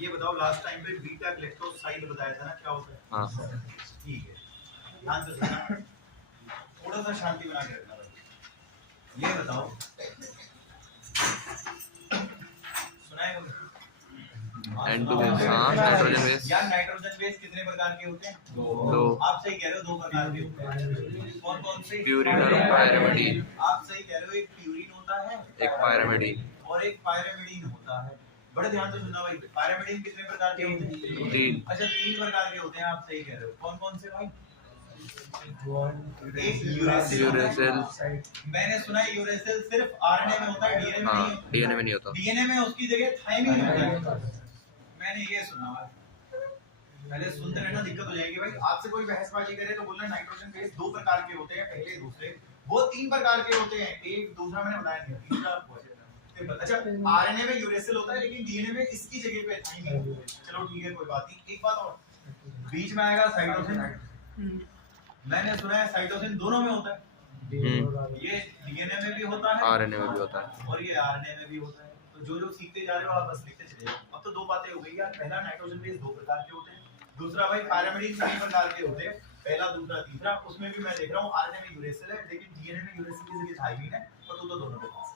ये बताओ last time पे बीटा ग्लाइकोसाइड बताया था ना क्या होता है? हाँ ठीक है, ध्यान से सुनना, थोड़ा सा शांति बना के रखना भाई। ये बताओ, सुनाए N2 बेस, हाँ नाइट्रोजन बेस। यार नाइट्रोजन बेस कितने प्रकार के होते हैं? दो। आप सही कह रहे हो, दो प्रकार के होते हैं। कौन कौन से? प्यूरिन और पायरिमिडीन। आप सही कह रहे हो, एक प्यूरिन होता है, एक पायरिमिडीन और एक पायरिमिडीन होता है। बड़े ध्यान से सुनना भाई, पायरिमिडीन कितने प्रकार के होते हैं? तीन। अच्छा, तीन प्रकार के होते हैं, आप सही कह रहे हो। कौन कौन से भाई? एक यूरेसिल। मैंने सुना है यूरेसिल सिर्फ आरएनए में होता है, डीएनए में नहीं होता। डीएनए में नहीं होता। डीएनए में उसकी जगह थाइमिन होता है। मैंने ये सुना है, पहले सुनते रहना, दिक्कत हो जाएगी भाई। आपसे कोई बहसबाजी करे तो बोलना नाइट्रोजन बेस दो प्रकार के होते हैं, पहले दूसरे। वो तीन प्रकार के होते हैं, एक दूसरा मैंने बताया नहीं, तीसरा अच्छा आरएनए में यूरेसिल होता है, लेकिन डीएनए में इसकी जगह पे थाइमिन। चलो ठीक है, कोई बात नहीं। एक बात और, बीच में आएगा साइटोसिन। मैंने सुना है साइटोसिन दोनों में होता है। ये डीएनए में भी होता है, आरएनए में भी होता है, और ये आरएनए में भी होता है। तो जो जो सीखते जा रहे हो आप बस लिखते चले जाओ। अब तो दो बातें हो गई यार, पहला नाइट्रोजन बेस दो प्रकार के होते हैं, दूसरा भाई पायरिमिडीन तीन प्रकार के होते हैं, पहला दूसरा तीसरा। उसमें भी मैं देख रहा हूँ आरएनए में यूरेसिल है, लेकिन डीएनए में यूरेसिल की जगह थाइमिन है, और तो दोनों के पास।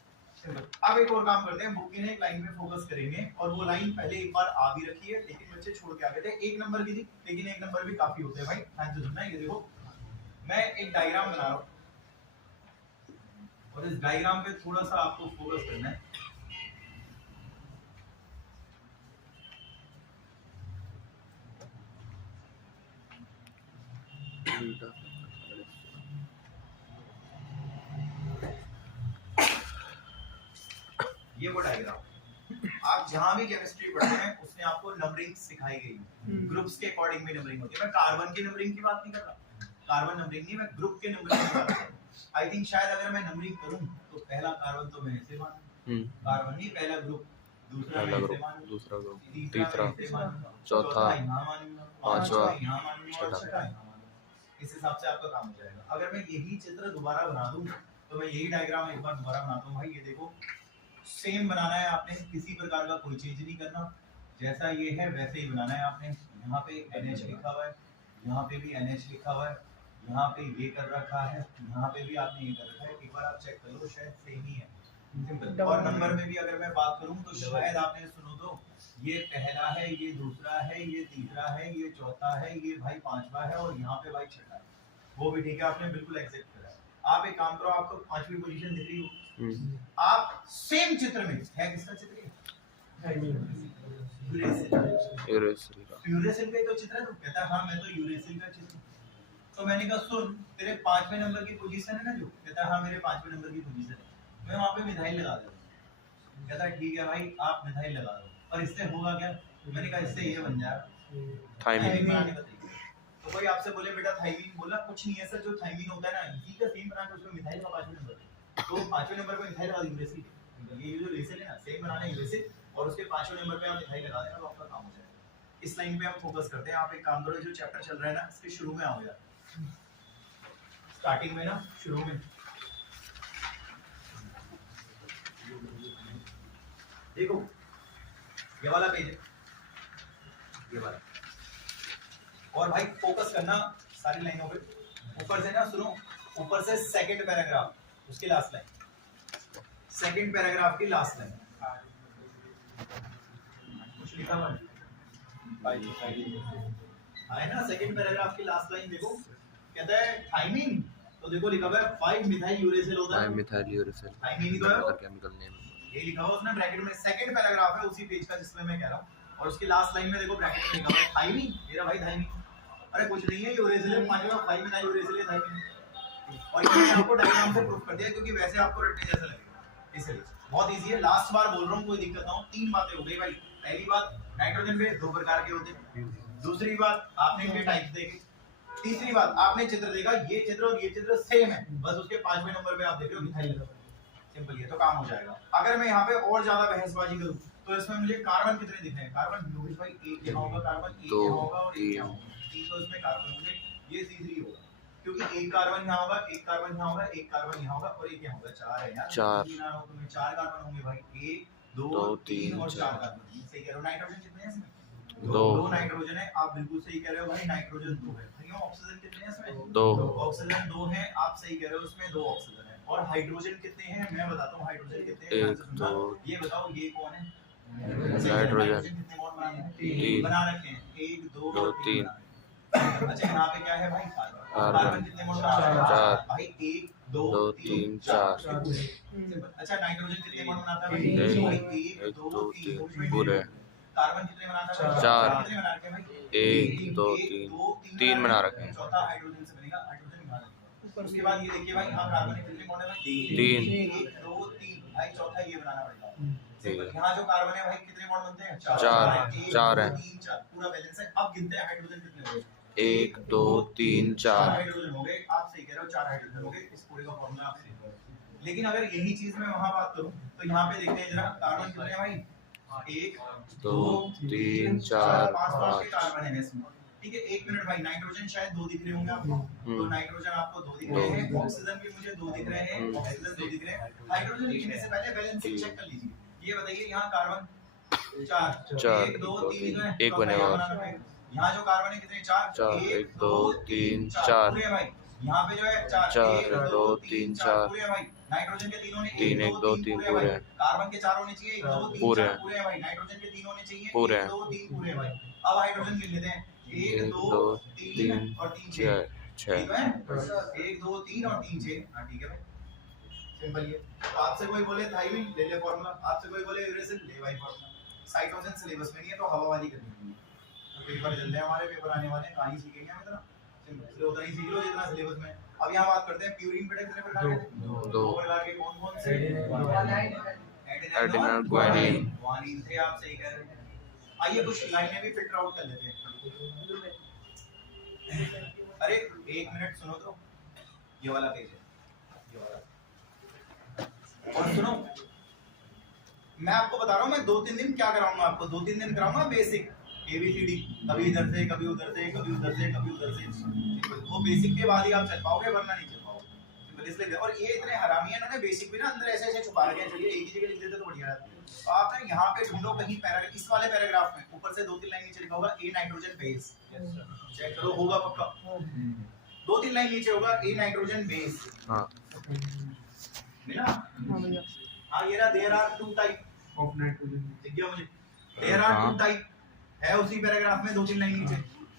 अब एक और काम करते हैं, बुक की एक लाइन पे फोकस करेंगे, और वो लाइन पहले एक बार आ भी रखी है, लेकिन बच्चे छोड़ के आ गए थे। एक नंबर की थी, लेकिन एक नंबर भी काफी होते हैं भाई, ध्यान से सुनना। ये देखो, मैं एक डायग्राम बना रहा हूँ, और इस डायग्राम पे थोड़ा सा आपको फोकस करना है। ये वो डायग्राम, आप जहां भी केमिस्ट्री पढ़ते हैं उसमें आपको नंबरिंग सिखाई गई, ग्रुप्स के अकॉर्डिंग भी नंबरिंग होती है। मैं कार्बन की नंबरिंग की बात नहीं कर रहा, कार्बन नंबरिंग नहीं, मैं ग्रुप के नंबरिंग की बात कर रहा हूं। आई थिंक शायद अगर मैं नंबरिंग करूं तो पहला कार्बन तो मैं ऐसे मानूं, कार्बन नहीं, पहला ग्रुप, दूसरा मैं ऐसे मानूं, दूसरा ग्रुप, तीसरा, चौथा, यहां मानूंगा, पांचवा, यहां मानूंगा, और छठा यहां मानूंगा। इस हिसाब से आपका काम हो जाएगा। अगर मैं यही चित्र दोबारा बना दूं, तो मैं यही डायग्राम एक बार दोबारा बनाता हूं भाई। ये देखो, सेम बनाना है आपने, किसी प्रकार का कोई चेंज नहीं करना, जैसा ये है वैसे ही बनाना है आपने। यहाँ पे NH लिखा हुआ है, यहाँ पे भी NH लिखा हुआ है, यहाँ पे ये कर रखा है, यहाँ पे भी आपने ये कर रखा है। एक बार आप चेक कर लो, शायद सेम ही है, सिंपल। और नंबर में भी अगर मैं बात करूँ तो शायद आपने सुनो तो, ये पहला है, ये दूसरा है, ये तीसरा है, ये चौथा है, ये भाई पांचवा है, और यहाँ पे भाई छठा है। वो भी ठीक है, आपने बिल्कुल एक्सेप्ट करा। आप एक काम करो, आपको पांचवी पोजीशन दिख रही हो, आप सेम चित्र में है, किसका चित्र है? यूरेसिल का तो चित्र है। तो कहता है हाँ मैं तो यूरेसिल का चित्र। तो मैंने कहा सुन, तेरे पांचवें नंबर की पोजीशन है ना जो, कहता है हाँ मेरे पांचवें नंबर की पोजीशन है, मैं वहां पे मिथाइल लगा दूंगा। कहता है ठीक है भाई, आप मिथाइल लगा दो, और इससे होगा क्या? मैंने कहा इससे ये बन जाएगा थाइमिन बनाने का तरीका। तो कोई आपसे बोले बेटा थाइमिन, बोला कुछ नहीं है सर, जो थाइमिन होता है ना, इसी का सेम बना के उसमें मिथाइल का पांचवें नंबर, तो पांचवें नंबर पे मिथाइल लगा दी यूरेसिल। ये जो यूरेसिल है ना, सेम बनाना है यूरेसिल, और उसके पांचवें नंबर पे आप मिथाइल लगा देना, तो आपका काम हो जाएगा। इस लाइन पे हम फोकस करते हैं। आप एक काम करो, जो चैप्टर चल रहा है ना, इसके शुरू में आओ यार, स्टार्टिंग में ना, शुरू में देखो, ये वाला पेज है, ये वाला। और भाई फोकस करना सारी लाइनों पे। ऊपर से ना सुनो, ऊपर से सेकंड पैराग्राफ, उसकी लास्ट लाइन, सेकंड पैराग्राफ की लास्ट लाइन कुछ लिखा हुआ है ना, सेकंड पैराग्राफ की लास्ट लाइन देखो, कहता है थाइमिन, तो देखो लिखा हुआ है 5 मिथाइल यूरेसिल होता है, 5 मिथाइल यूरेसिल, थाइमिन ही तो है वो केमिकल नेम, ये लिखा हुआ उसने ब्रैकेट में। सेकंड पैराग्राफ है उसी पेज का जिसमें मैं कह रहा हूं, और उसकी लास्ट लाइन में देखो ब्रैकेट में लिखा हुआ है थाइमिन। मेरा भाई थाइमिन, अरे कुछ नहीं है, यूरेसिल है, 5 मिथाइल यूरेसिल है, थाइमिन। और ये मैंने आपको डायग्राम से प्रूफ कर दिया, क्योंकि वैसे आपको रटने जैसा लगेगा, इसलिए बहुत इजी है। लास्ट बार बोल रहा हूँ, कोई दिक्कत ना हो। तीन बातें हो गई भाई। पहली बात, नाइट्रोजन बेस दो प्रकार के होते हैं। दूसरी बात, आपने इनके टाइप्स देखे। तीसरी बात, आपने चित्र देखा, ये चित्र और ये चित्र सेम है, बस उसके पांचवें नंबर पे आप देख रहे हो मिथाइल। सिंपल, ये तो काम हो जाएगा। अगर मैं यहाँ पे और ज्यादा बहसबाजी करूँ तो इसमें मुझे कार्बन कितने दिख रहे हैं? कार्बन योगेश भाई एक यहाँ होगा, कार्बन एक यहाँ होगा, और एक यहाँ होगा, तीन तो इसमें कार्बन होंगे, ये C3 होगा, क्योंकि एक कार्बन यहाँ होगा, एक कार्बन यहाँ होगा, एक कार्बन यहाँ होगा, और एक यहाँ होगा। चार है यार, 4 कार्बन होंगे भाई, 1 2 3 और 4 कार्बन। सही कह रहे हो। नाइट्रोजन कितने हैं इसमें? 2 नाइट्रोजन है। आप बिल्कुल सही कह रहे हो भाई, नाइट्रोजन 2 है। भाइयों ऑक्सीजन कितने हैं इसमें? 2 ऑक्सीजन 2 है। आप सही कह रहे हो, उसमें 2 ऑक्सीजन है। और हाइड्रोजन कितने हैं मैं बताता हूँ। हाइड्रोजन कितने हैं? 1 2 ये बताओ, ये कौन है? नाइट्रोजन कितने बॉन्ड बनाए हैं? 3 बना रखे हैं। 1 2 3 अच्छा यहाँ पे क्या है भाई? कार्बन कितने बॉन्ड बना रहे हैं? 4 भाई 1 2 2 3 4 अच्छा नाइट्रोजन कितने बॉन्ड बनाता है भाई? 1 2 3 पूरे कार्बन कितने बनाता है? 4 कितने बना रखे हैं भाई? 1 2 3 बना रखे हैं। चौथा हाइड्रोजन से बनेगा। हाइड्रोजन निकाल लेंगे। उसके बाद ये देखिए भाई, यहाँ कार्बन कितने बॉन्ड है भाई? 3 1 2 3 भाई चौथा ये बनाना पड़ेगा। ठीक है। यहाँ जो कार्बन है भाई कितने बॉन्ड बनते हैं? 4 है। 3 4 पूरा बैलेंस है। अब गिनते हैं हाइड्रोजन कितने हो गए? 1 2 3 4 4 हाइड्रोजन हो गए। आप सही कह रहे हो, 4 हाइड्रोजन हो गए। इस पूरे का फॉर्मूला आप सही करो। लेकिन अगर यही चीज मैं वहां बात करूं तो यहाँ पे देखते हैं जरा, कार्बन कितने हैं भाई? 1 2 3 4 5 5 कार्बन है इसमें। ठीक है, 1 मिनट भाई। नाइट्रोजन शायद 2 दिख रहे होंगे आपको। तो नाइट्रोजन आपको 2 दिख रहे हैं। ऑक्सीजन भी मुझे 2 दिख रहे हैं। ऑक्सीजन 2 दिख रहे हैं। हाइड्रोजन लिखने से पहले बैलेंस चेक कर लीजिए। ये बताइए, यहाँ कार्बन 4 1 2 3 है, एक बनेगा। यहाँ जो कार्बन है कितने? 4 1 2 3 4 पूरे भाई। यहाँ पे जो है 4 1 2 3 4 पूरे भाई। नाइट्रोजन के 3 होने 3 1 2 3 पूरे हैं। कार्बन के 4 होने चाहिए। 1 2 3 पूरे 4 पूरे हैं भाई। नाइट्रोजन के 3 होने चाहिए। पूरे 1 2 3 पूरे हैं भाई। अब हाइड्रोजन गिन लेते हैं। 1 2 3 और 3 6 6 है। 1 2 3 और 3 6। हाँ ठीक है भाई, सिंपल ये। तो आपसे कोई बोले थाइमिन, ले ले फॉर्मूला। आपसे कोई बोले यूरेसिल, ले भाई फॉर्मूला। साइटोसिन सिलेबस में नहीं है तो हवा वाली करनी है। तो पेपर जल्दी हमारे पेपर आने वाले हैं, कहां सीखेंगे हम इतना? सिंपल इसलिए उतना ही सीख लो जितना सिलेबस में। अब यहाँ बात करते हैं प्यूरिन बेटा कितने प्रकार के थे? 2 प्रकार के। कौन कौन से? Adenine guanine. ग्वानिन थे। आप सही कह रहे हैं। आइए कुछ लाइनें भी फिल्टर आउट कर लेते हैं। अरे 1 मिनट सुनो तो, ये वाला पेज है, ये वाला। और सुनो, मैं आपको बता रहा हूँ, मैं 2-3 दिन क्या कराऊंगा आपको। 2-3 दिन कराऊंगा बेसिक ABCD, कभी इधर से कभी उधर से, कभी उधर से कभी उधर से। वो बेसिक के बाद ही आप चल पाओगे, वरना नहीं चल पाओगे। इसलिए और ये इतने हरामी है, इन्होंने बेसिक भी ना अंदर ऐसे ऐसे छुपा रखे हैं। चलिए एक ही जगह लिख देते तो बढ़िया रहता। तो आप ना यहाँ पे ढूंढो कहीं पैराग्राफ, इस वाले पैराग्राफ में ऊपर से 2-3 लाइन नीचे लिखा होगा ए नाइट्रोजन बेस। चेक करो, होगा पक्का। 2-3 लाइन नीचे होगा ए नाइट्रोजन बेस। हां मिला? हाँ ये रहा। There are 2 type of nitrogen. दिख गया मुझे? देयर आर 2 टाइप है उसी पैराग्राफ में। 2-3 लाइन नीचे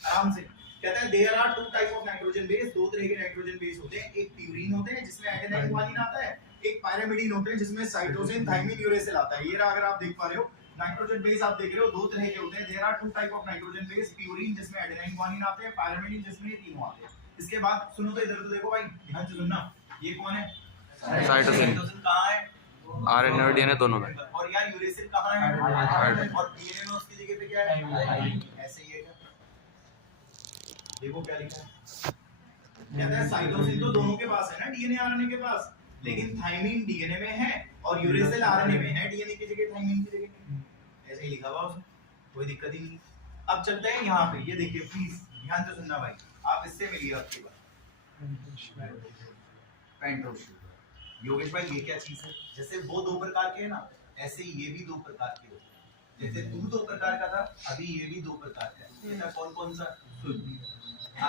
आराम से कहता है there are 2 type of nitrogen base. 2 तरह के नाइट्रोजन बेस होते हैं। एक प्यूरिन होते हैं जिसमें एडेनाइन ग्वानिन आता है, एक पायरामिडिन होते हैं जिसमें साइटोसिन थाइमिन यूरेसिल आता है। ये रहा, अगर आप देख पा रहे हो नाइट्रोजन बेस आप देख रहे हो 2 तरह के होते हैं। There are 2 type of nitrogen base. Purine जिसमें एडेनाइन ग्वानिन आते हैं, पायरामिडिन जिसमें ये तीनों आते हैं। इसके बाद सुनो तो, इधर तो देखो भाई, ध्यान से सुनना। ये कौन है? साइटोसिन। कहाँ है? RNA और DNA दोनों में। और यार यूरेसिल कहाँ है? और DNA में उसकी जगह पे क्या है? ऐसे ही है क्या? देखो क्या लिखा है। कहता है साइटोसिन तो दोनों के पास है ना, DNA RNA के पास, लेकिन थाइमिन DNA में है और यूरेसिल RNA में है, DNA की जगह थाइमिन की जगह। ऐसे ही लिखा हुआ उसमें, कोई दिक्कत ही नहीं। अब चलते हैं यहाँ पे। ये देखिए प्लीज ध्यान से सुनना भाई, आप इससे मिलिए आपकी बात। Pentose sugar. योगेश भाई ये क्या चीज है? जैसे वो 2 प्रकार के हैं ना, ऐसे ही ये भी 2 प्रकार के होते हैं। जैसे तू 2 प्रकार का था, अभी ये भी 2 प्रकार का है। ऐसा कौन कौन सा?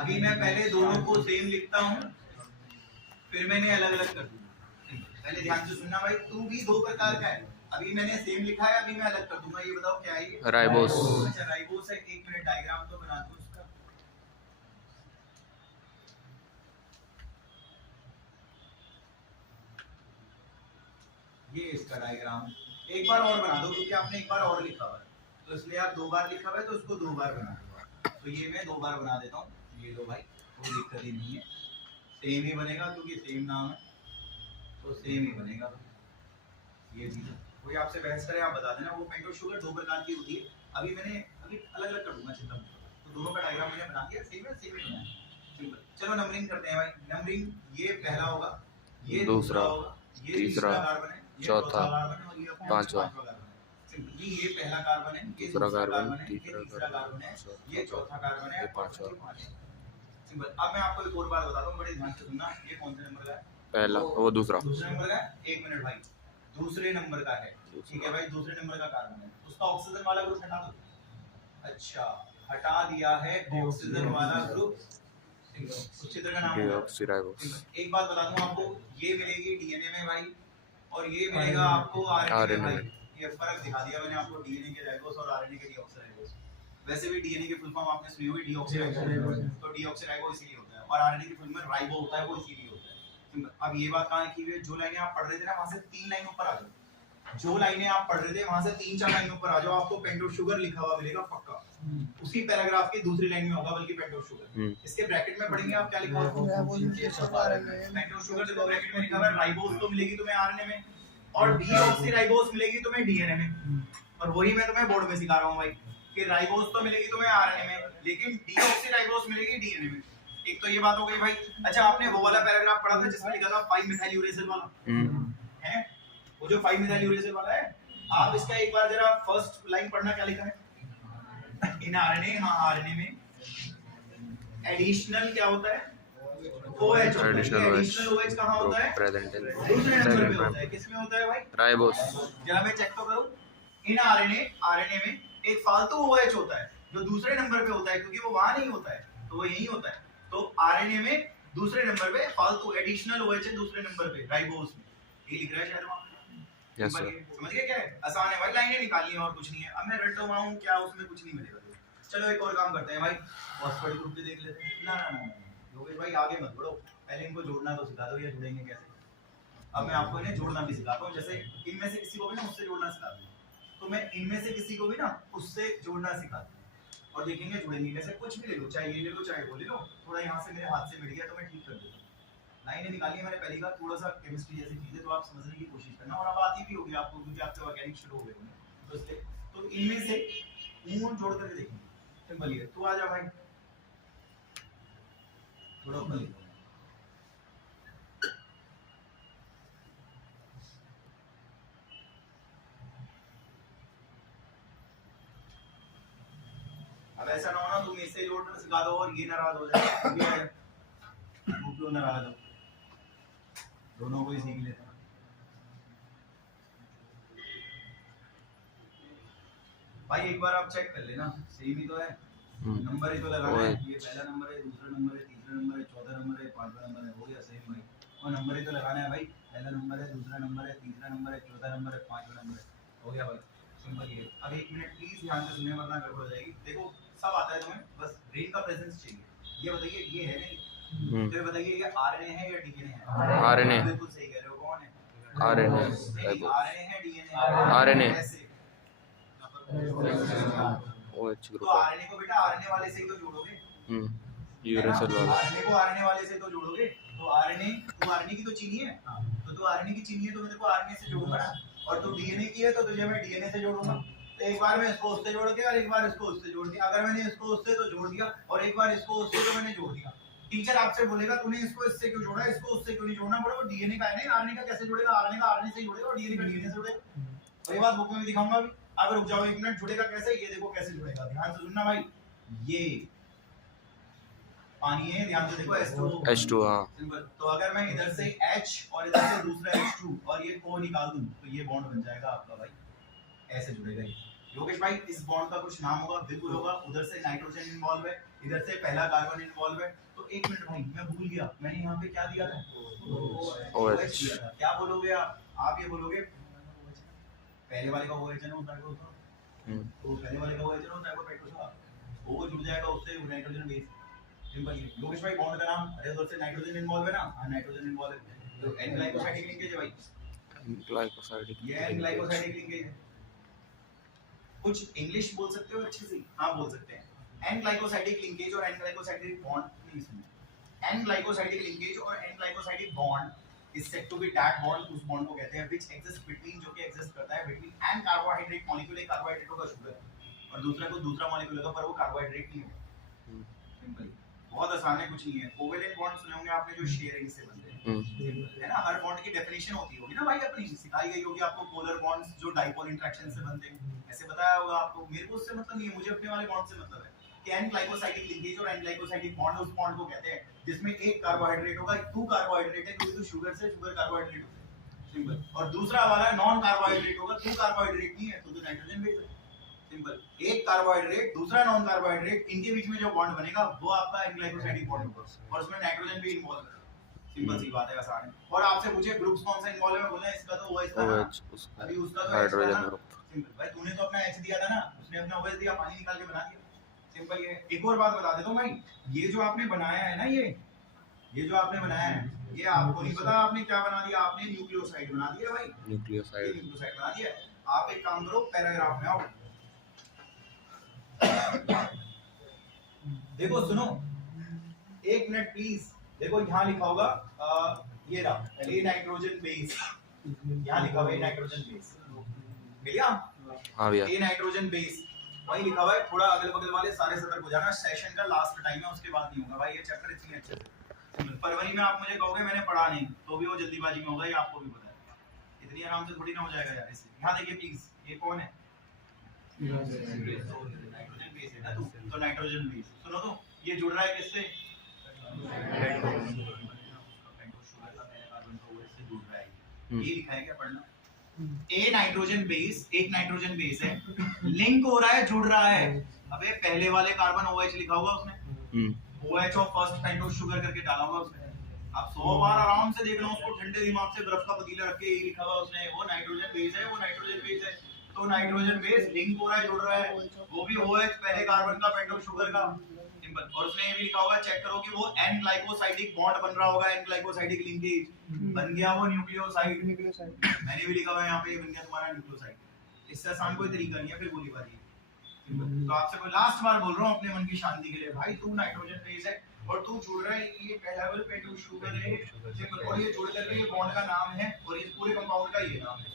अभी मैं पहले दोनों को सेम लिखता हूँ, फिर मैंने अलग अलग कर दूंगा। पहले ध्यान से सुनना भाई, तू भी 2 प्रकार का है। अभी मैंने सेम लिखा है, अभी मैं अलग कर दूंगा। ये बताओ क्या है ये? राइबोस। अच्छा राइबोस है। 1 मिनट डायग्राम तो बना दो उसका। ये इसका डायग्राम एक बार और बना दो, क्योंकि आपने एक बार और लिखा हुआ है, तो इसलिए आप 2 बार लिखा हुआ है तो उसको 2 बार बना दो। तो ये मैं 2 बार बना देता हूँ। ये लो भाई, कोई दिक्कत ही नहीं है, सेम ही बनेगा क्योंकि सेम नाम है, तो सेम ही बनेगा। ये भी कोई आपसे बहस करे आप बता देना। वो पेंटोस शुगर 2 प्रकार की होती है। अभी मैंने अभी अलग अलग कर दूंगा, चिंता मत करो। तो दोनों का डायग्राम मैंने बना दिया, सेम है, सेम ही बनाया। चलो नंबरिंग करते हैं भाई। नंबरिंग ये पहला होगा, ये दूसरा होगा, ये तीसरा कार्बन है, चौथा कार्बन है, और ये पांचवा कार्बन है। सिंपली ये पहला कार्बन है, ये दूसरा कार्बन है, ये तीसरा कार्बन है, ये चौथा कार्बन है, पांचवा। सिंपल। अब मैं आपको एक और बात बताता हूं, बड़े ध्यान से सुनना। ये कौन से नंबर का है? पहला। वो दूसरा नंबर का है। 1 मिनट भाई, दूसरे नंबर का है, ठीक है भाई, दूसरे नंबर का कार्बन है, उसका ऑक्सीजन वाला ग्रुप हटा दो। अच्छा, हटा दिया है ऑक्सीजन वाला ग्रुप। उस चित्र का नाम डीऑक्सीराइबोस। एक बात बता दूं आपको, ये मिलेगी डीएनए में भाई, और ये मिलेगा आपको आरएनए में भाई। ये फर्क दिखा दिया मैंने आपको डीएनए के राइबोस और आरएनए के डीऑक्सीराइबोस। वैसे भी डीएनए की फुल फॉर्म आपने सुनी होगी डीऑक्सीराइबो, तो डीऑक्सीराइबो इसीलिए होता है, और आरएनए की फुल फॉर्म राइबो होता है, वो इसीलिए होता है। अब ये बात कहां की है, जो लाइनें आप पढ़ रहे थे ना वहां से 3 लाइन ऊपर आ जाओ, जो लाइनें आप पढ़ रहे थे वहां से 3-4 लाइन ऊपर आ जाओ, आपको पेंटोस शुगर लिखा हुआ मिलेगा पक्का, उसी पैराग्राफ की दूसरी लाइन में होगा, बल्कि पेंटोस शुगर। इसके ब्रैकेट में पढ़ेंगे आप क्या लिखा हुआ है, पेंटोस शुगर देखो ब्रैकेट में लिखा हुआ है, राइबोस तो मिलेगी तुम्हें आरएनए में, और डीऑक्सीराइबोस मिलेगी तुम्हें डीएनए में। और वही मैं तुम्हें बोर्ड में सिखा रहा हूं भाई, कि राइबोस तो मिलेगी तुम्हें आरएनए में, लेकिन डीऑक्सीराइबोस मिलेगी डीएनए में। एक तो ये बात हो गई भाई। अच्छा, आपने वो वाला पैराग्राफ पढ़ा था जिसमें लिखा था 5 मिथाइल यूरेसिल वाला, है वो जो 5 मिथाइल यूरेसिल वाला है, आप इसका एक बार जरा फर्स्ट लाइन पढ़ना, क्या लिखा है इन आरएनए, हां आरएनए में एडिशनल क्या होता है, OH। एडिशनल OH कहां होता है, प्रेजेंट इन दूसरे नंबर पे होता है। किसमें होता है भाई, राइबोस। जरा मैं चेक तो करूं, इन आरएनए में एक फालतू OH होता है जो दूसरे नंबर पे होता है, क्योंकि वो वहां नहीं होता है तो वो यहीं होता है। तो आरएनए में दूसरे नंबर पे फालतू एडिशनल OH है दूसरे नंबर पे राइबोस में, ये लिख रहा है शायद वहां। यस सर, समझ गए क्या है, आसान है भाई, लाइनें निकालनी है और कुछ नहीं है। अब मैं रट रहा हूं क्या, उसमें कुछ नहीं मिलेगा। चलो एक और काम करते हैं भाई, फॉस्फेट ग्रुप भी देख लेते हैं। ना ना ना योगेश भाई आगे मत बढ़ो, पहले इनको जोड़ना तो सिखा दो, ये जुड़ेंगे कैसे। अब मैं आपको इन्हें जोड़ना भी सिखाता हूं, जैसे इनमें से किसी को भी ना उससे जोड़ना सिखा दूं, तो मैं इनमें से किसी को भी ना उससे जोड़ना सिखा दूं, और देखेंगे जुड़ेंगे कैसे। कुछ भी ले लो, चाहे ये ले लो चाहे वो ले लो, थोड़ा यहाँ से मेरे हाथ से मिट गया तो मैं ठीक कर देता हूँ। लाइनें निकाली है मैंने पहली का, थोड़ा सा केमिस्ट्री जैसी चीजें तो आप समझने की कोशिश करना, और अब आती भी होगी आपको क्योंकि आपके ऑर्गेनिक शुरू हो गए होंगे, तो इसलिए तो इनमें से ऊन जोड़ करके देखेंगे। सिंपल है, तू आ जा भाई, थोड़ा ऊपर लिखो। अब ऐसा ना हो ना तुम इससे जोड़ना सिखा दो और ये नाराज हो जाए, वो क्यों नाराज हो, दोनों को ही सीख लेते हैं। भाई एक बार आप चेक कर लेना, सेम ही तो है, नंबर ही तो लगाना है, ये पहला नंबर है, दूसरा नंबर है, तीसरा नंबर है, चौथा नंबर है, पांचवा नंबर है, हो गया सेम भाई। और नंबर ही तो लगाना है भाई, पहला नंबर है, दूसरा नंबर है, तीसरा नंबर है, चौथा नंबर है, पांचवा नंबर है, हो गया भाई, सिंपल ही है। अब एक मिनट प्लीज ध्यान से सुनिए वरना गड़बड़ हो जाएगी। देखो सब आता है तुम्हें, बस ब्रेन का प्रेजेंस चाहिए। ये बताइए ये है नहीं, तो ये बताइए ये आरएनए है या डीएनए है? आरएनए। बिल्कुल सही कह रहे हो, कौन है? आरएनए। आरएनए है डीएनए? आरएनए। OH group. तो आरएनए को बेटा आरएनए वाले से ही तो जोड़ोगे, यूरेसिल वाला। आरएनए को आरएनए वाले से तो जोड़ोगे, तो आरएनए तो आरएनए की तो चीनी है, तो आरएनए की चीनी है तो मैं तेरे को आरएनए से जोड़ूंगा ना, और तू डीएनए की है तो तुझे मैं डीएनए से जोड़ूंगा। तो एक बार मैं इसको उससे जोड़ के और एक बार इसको उससे जोड़ दिया, अगर मैंने इसको उससे तो जोड़ दिया और एक बार इसको उससे तो मैंने जोड़ दिया, टीचर आपसे बोलेगा तूने इसको इससे क्यों जोड़ा, इसको उससे क्यों नहीं जोड़ना, बोले वो डीएनए का है नहीं, आरएनए का कैसे जोड़ेगा, आरएनए का आरएनए से जोड़ेगा और डीएनए का डीएनए से जोड़ेगा। तो ये बात बुक में दिखाऊंगा अभी, अब रुक जाओ एक मिनट, जुड़ेगा कैसे ये देखो कैसे जुड़ेगा, ध्यान से सुनना भाई। ये पानी है, ध्यान से देखो H2O। हां, सिंपल। तो अगर मैं इधर से H और इधर से दूसरा H2 और ये O निकाल दूं तो ये बॉन्ड बन जाएगा आपका भाई, ऐसे जुड़ेगा ये। योगेश भाई इस बॉन्ड का कुछ नाम होगा, बिल्कुल होगा, उधर से नाइट्रोजन इन्वॉल्व है, इधर से पहला कार्बन इन्वॉल्व है। तो एक मिनट भाई मैं भूल गया, मैंने यहाँ पे क्या दिया था, OH दिया था। क्या बोलोगे आप ये बोलोगे पहले वाले का OH है ना, उस को तो पहले वाले का OH है ना, उस को पेट्रोस वो जुड़ जाएगा उससे नाइट्रोजन बेस। सिंपल है। योगेश भाई बॉन्ड का नाम, अरे उधर से नाइट्रोजन इन्वॉल्व है ना, हां नाइट्रोजन इन्वॉल्व है, तो एन ग्लाइकोसाइडिक लिंकेज है भाई, ग्लाइकोसाइडिक, ये एन ग्लाइकोसाइडिक लिंकेज है। कुछ इंग्लिश बोल सकते हो अच्छे से, हां बोल सकते हैं। एन ग्लाइकोसाइडिक लिंकेज और एन ग्लाइकोसाइडिक बॉन्ड नहीं सुनिए, एन ग्लाइकोसाइडिक लिंकेज और N glycosidic bond is said to be that bond, उस बॉन्ड को कहते हैं व्हिच एग्जिस्ट बिटवीन, जो कि एग्जिस्ट करता है बिटवीन एन कार्बोहाइड्रेट मॉलिक्यूल, एक कार्बोहाइड्रेट होगा शुगर और दूसरा को दूसरा मॉलिक्यूल होगा पर वो कार्बोहाइड्रेट नहीं होगा। सिंपल, बहुत आसान है, कुछ नहीं है। कोवेलेंट बॉन्ड सुने होंगे आपने जो शेयरिंग से बनते हैं, है ना, हर बॉन्ड की डेफिनेशन होती होगी ना भाई, अपनी सिखाई गई होगी आपको। पोलर बॉन्ड्स जो डाइपोल इंटरेक्शन से बनते हैं, ऐसे बताया होगा आपको। मेरे को उससे मतलब नहीं है, मुझे अपने वाले बॉन्ड से मतलब है कि एन ग्लाइकोसाइडिक लिंकेज और एन ग्लाइकोसाइडिक बॉन्ड, उस बॉन्ड को कहते हैं जिसमें एक कार्बोहाइड्रेट होगा, टू कार्बोहाइड्रेट है क्योंकि तो शुगर से शुगर कार्बोहाइड्रेट होता है। सिंपल। और दूसरा वाला नॉन कार्बोहाइड्रेट होगा, तू कार्बोहाइड्रेट नहीं है तो नाइट्रोजन बेस है। सिंपल। एक कार्बोहाइड्रेट दूसरा नॉन कार्बोहाइड्रेट, इनके बीच में जो बॉन्ड बनेगा वो आपका ग्लाइकोसाइडिक बॉन्ड होगा और उसमें नाइट्रोजन भी इन्वॉल्व है। सिंपल सी बात है, आसान है। और आपसे पूछे ग्रुप्स कौन सा इन्वॉल्व है, बोलना इसका तो OH था ना, अभी उसका तो हाइड्रोजन ग्रुप। सिंपल भाई, तूने तो अपना H दिया था ना, उसने अपना OH दिया, पानी निकाल के बना दिया। सिंपल ये। एक और बात बता देता हूं भाई, ये जो आपने बनाया है ना, ये जो आपने बनाया है, ये आपको नहीं पता आपने क्या बना दिया, आपने न्यूक्लियोसाइड बना दिया भाई, न्यूक्लियोसाइड बना दिया। आप एक काम करो, पैराग्राफ में आओ, देखो सुनो, एक मिनट प्लीज। देखो यहाँ लिखा होगा ये रहा ए नाइट्रोजन बेस, यहाँ लिखा हुआ है नाइट्रोजन बेस, मिलिया? हाँ भैया। ए नाइट्रोजन बेस वही लिखा हुआ है। थोड़ा अगल बगल वाले सारे सतर्क हो जाना, सेशन का लास्ट टाइम है, उसके बाद नहीं होगा भाई ये चैप्टर इतनी अच्छे से। फरवरी में आप मुझे कहोगे मैंने पढ़ा नहीं, तो भी वो जल्दीबाजी में होगा, ये आपको भी पता है। इतनी आराम से थोड़ी ना हो जाएगा यार इससे। यहाँ देखिए प्लीज, ये कौन है? नाइट्रोजन बेस है ना, तो नाइट्रोजन बेस। सुनो तो, ये जुड़ रहा है किससे? ये लिखा है क्या, पढ़ना। ए नाइट्रोजन बेस, एक नाइट्रोजन बेस है, लिंक हो रहा है, जुड़ रहा है। अबे पहले वाले कार्बन OH लिखा हुआ उसने, OH और फर्स्ट पेंटोस शुगर करके डाला हुआ उसने। आप 100 बार आराम से देख लो उसको, ठंडे दिमाग से, बर्फ का पतीला रख के ये लिखा हुआ उसने, वो नाइट्रोजन बेस है, वो नाइट्रोजन बेस है। तो नाइट्रोजन बेस लिंक हो रहा है, जुड़ रहा है, वो भी OH पहले कार्बन का, पेंटोस शुगर का। सिंपल। और उसने ये भी लिखा होगा, चेक करो कि वो N ग्लाइकोसाइडिक बॉन्ड बन रहा होगा, N ग्लाइकोसाइडिक लिंकेज बन गया, वो न्यूक्लियोसाइड। मैंने भी लिखा हुआ है यहाँ पे, ये बन गया तुम्हारा न्यूक्लियोसाइड। इससे आसान कोई तरीका नहीं है फिर गोलीबारी। तो आपसे मैं लास्ट बार बोल रहा हूँ अपने मन की शांति के लिए, भाई तू नाइट्रोजन बेस है और तू जुड़ रहा है, ये पहला लेवल पेंटोस शुगर है, सिंपल। और ये जुड़ करके ये बॉन्ड का नाम है, और इस पूरे कंपाउंड का ये नाम है,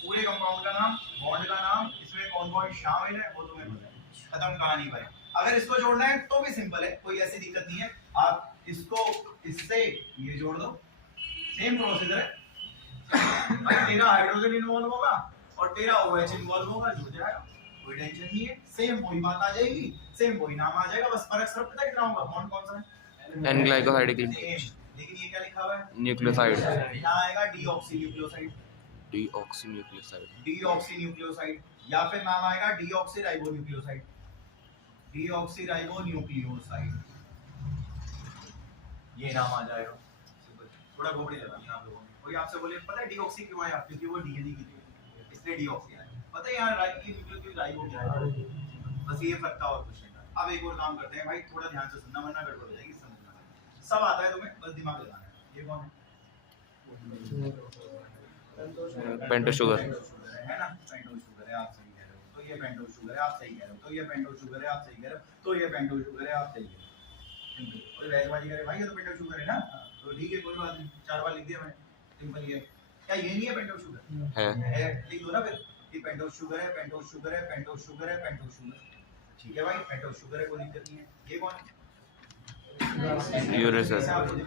पूरे कंपाउंड का नाम, बॉन्ड का नाम, इसमें कौन कौन शामिल है वो तुम्हें पता है। खत्म कहानी भाई। अगर इसको जोड़ना है तो भी सिंपल है, कोई ऐसी दिक्कत नहीं है। आप इसको इससे ये जोड़ दो, सेम प्रोसीजर है भाई। तेरा हाइड्रोजन इन्वॉल्व होगा और तेरा OH इन्वॉल्व होगा, जुड़ जाएगा, कोई टेंशन नहीं है। सेम वही बात आ जाएगी, सेम वही नाम आ जाएगा, बस फर्क सिर्फ पता कितना होगा, बॉन्ड कौन सा है, N ग्लाइकोसाइडिक लिंकेज। लेकिन ये क्या लिखा हुआ है, न्यूक्लियोसाइड, यहाँ आएगा डीऑक्सी न्यूक्लियोसाइड, डीऑक्सी न्यूक्लियोसाइड, या फिर नाम आएगा deoxy ribo nucleoside, deoxy ribo nucleoside, ये नाम आ जाएगा। थोड़ा गोबड़ी लगानी है आप लोगों ने। कोई आपसे बोले पता है डीऑक्सी क्यों आया, क्योंकि वो डीएनए की थी, इसलिए डीऑक्सी आया। पता है यार राइबो क्या है, बस ये फर्क था और कुछ नहीं था। अब एक और काम करते हैं भाई, थोड़ा ध्यान से सुनना वरना गड़बड़ हो जाएगी, समझना। सब आता है तुम्हें, बस दिमाग लगाना है। ये कौन है? पेंटोस शुगर है ना, पेंटोस शुगर है, आप सही कह रहे हो। तो ये पेंटोस शुगर है, आप सही कह रहे हो। तो ये पेंटोस शुगर है, आप सही कह रहे हो। तो ये पेंटोस शुगर है, आप सही कह रहे हो। कोई वैजबाजी करे भाई, ये तो पेंटोस शुगर है ना, तो ठीक है, कोई बात नहीं, 4 बार लिख दिया मैंने, सिंपल ये। क्या ये नहीं है पेंटोस शुगर? है, लिख दो ना फिर कि पेंटोस शुगर है, पेंटोस शुगर है, पेंटोस शुगर है, पेंटोस शुगर। ठीक है भाई, पेंटोस शुगर है, कोई दिक्कत नहीं है। ये कौन है? Uracil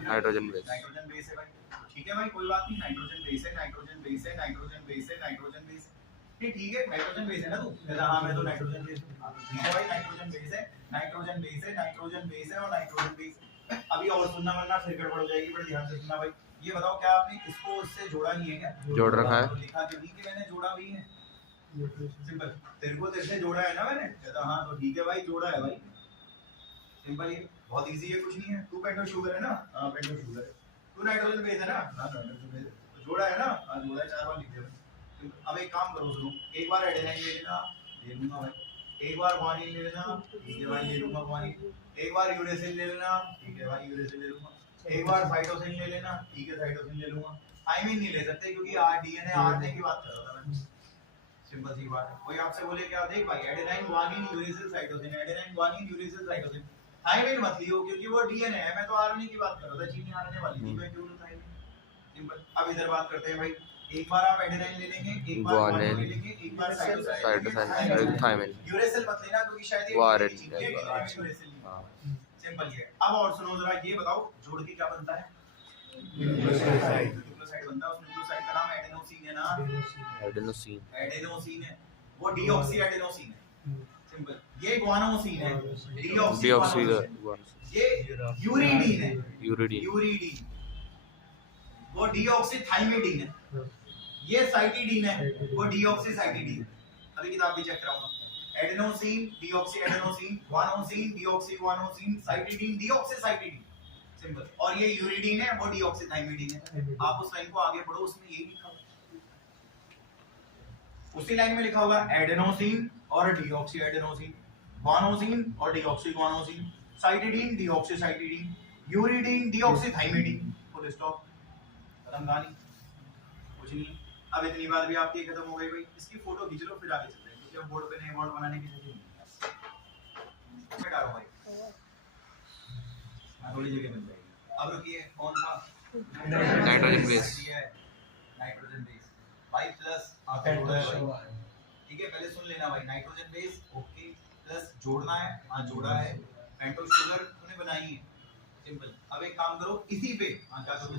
hydrogen base, nitrogen base है भाई। ठीक है भाई, कोई बात नहीं, नाइट्रोजन बेस है, नाइट्रोजन बेस है, नाइट्रोजन बेस है, नाइट्रोजन बेस। ठीक है, नाइट्रोजन बेस है ना तू? कहता हां मैं तो नाइट्रोजन बेस हूं। ठीक है भाई, नाइट्रोजन बेस है, नाइट्रोजन बेस है, नाइट्रोजन बेस है और नाइट्रोजन बेस। अभी और सुनना वरना फिर गड़बड़ हो जाएगी, बड़े ध्यान से सुनना भाई। ये बताओ क्या आपने इसको उससे जोड़ा नहीं है क्या? जोड़ रखा है, तो लिखा क्यों नहीं कि मैंने जोड़ा भी है? सिंपल। तेरे से जोड़ा है ना मैंने? कहता हां तो ठीक है भाई, जोड़ा है भाई, सिंपल। ये बहुत इजी है, कुछ नहीं है। तू पेंटोस शुगर है ना? हां पेंटोस शुगर है। तू नाइट्रोजन बेस है ना? हां नाइट्रोजन बेस है। तो जोड़ा है ना? हां जोड़ा है, 4 बार लिख दे भाई। अब एक काम करो, सुनो, एक बार एडेनाइन ले लेना, ले लूंगा भाई। एक बार ग्वानिन ले लेना, ठीक है भाई, ले लूंगा ग्वानिन। एक बार यूरेसिल ले लेना, ठीक है भाई, यूरेसिल ले लूंगा। एक बार साइटोसिन ले लेना, ठीक है, साइटोसिन ले लूंगा। थाइमिन नहीं ले सकते क्योंकि डीएनए आरएनए की बात कर रहा था मैं, सिंपल सी बात है। कोई आपसे बोले क्या, देख भाई adenine guanine uracil cytosine, adenine guanine uracil cytosine, thymine मत लियो क्योंकि वो डीएनए है, मैं तो आरएनए की बात कर रहा था, चीनी आरएनए वाली थी, मैं क्यों लूं थाइमिन, सिंपल। अब इधर बात करते हैं भाई, एक बार आप एडेनाइन ले लेंगे, एक बार ग्वानिन ले लेंगे, एक बार साइटोसिन, थाइमिन, यूरेसिल मत लेना क्योंकि शायद ये यूरेसिल, सिंपल ये। अब और सुनो जरा, ये बताओ जोड़ के क्या बनता है? न्यूक्लियोसाइड बनता है। उस न्यूक्लियोसाइड का नाम एडेनोसिन है ना? एडेनोसिन है, वो डीऑक्सी एडेनोसिन है, सिंपल। ये ग्वानोसिन है, डीऑक्सी, ये यूरिडीन है, यूरिडीन, वो डीऑक्सी थाइमिडीन है, ये साइटिडीन है, वो डीऑक्सीसाइटिडीन। अभी किताब भी चेक कराऊंगा। Adenosine, deoxy adenosine, guanosine, deoxy guanosine, cytidine, deoxycytidine, simple. और ये यूरिडीन है, वो डीऑक्सीथाइमिडीन है। आप उस लाइन को आगे पढ़ो, उसमें यही लिखा हुआ है। उसी लाइन में लिखा होगा एडेनोसिन और डीऑक्सी एडेनोसिन, गुआनोसिन और deoxy guanosine, cytidine, deoxycytidine, uridine, deoxythymidine. Full stop, खत्म कहानी, कुछ नहीं। अब इतनी बात भी आपकी खत्म हो गई भाई। इसकी फोटो खींच लो फिर आगे चलते हैं, क्योंकि अब बोर्ड पे नए बोर्ड बनाने की जरूरत नहीं है। मैं डालो भाई, थोड़ी जगह बन जाएगी। अब रुकिए, कौन था? नाइट्रोजन बेस, नाइट्रोजन बेस भाई प्लस आपका जोड़ा है भाई, ठीक है। पहले सुन लेना भाई, नाइट्रोजन बेस ओके, प्लस जोड़ना है, हाँ जोड़ा है। पेंटोज शुगर तूने बनाई है, सिंपल। अब एक काम करो, इसी पे हाँ क्या करो,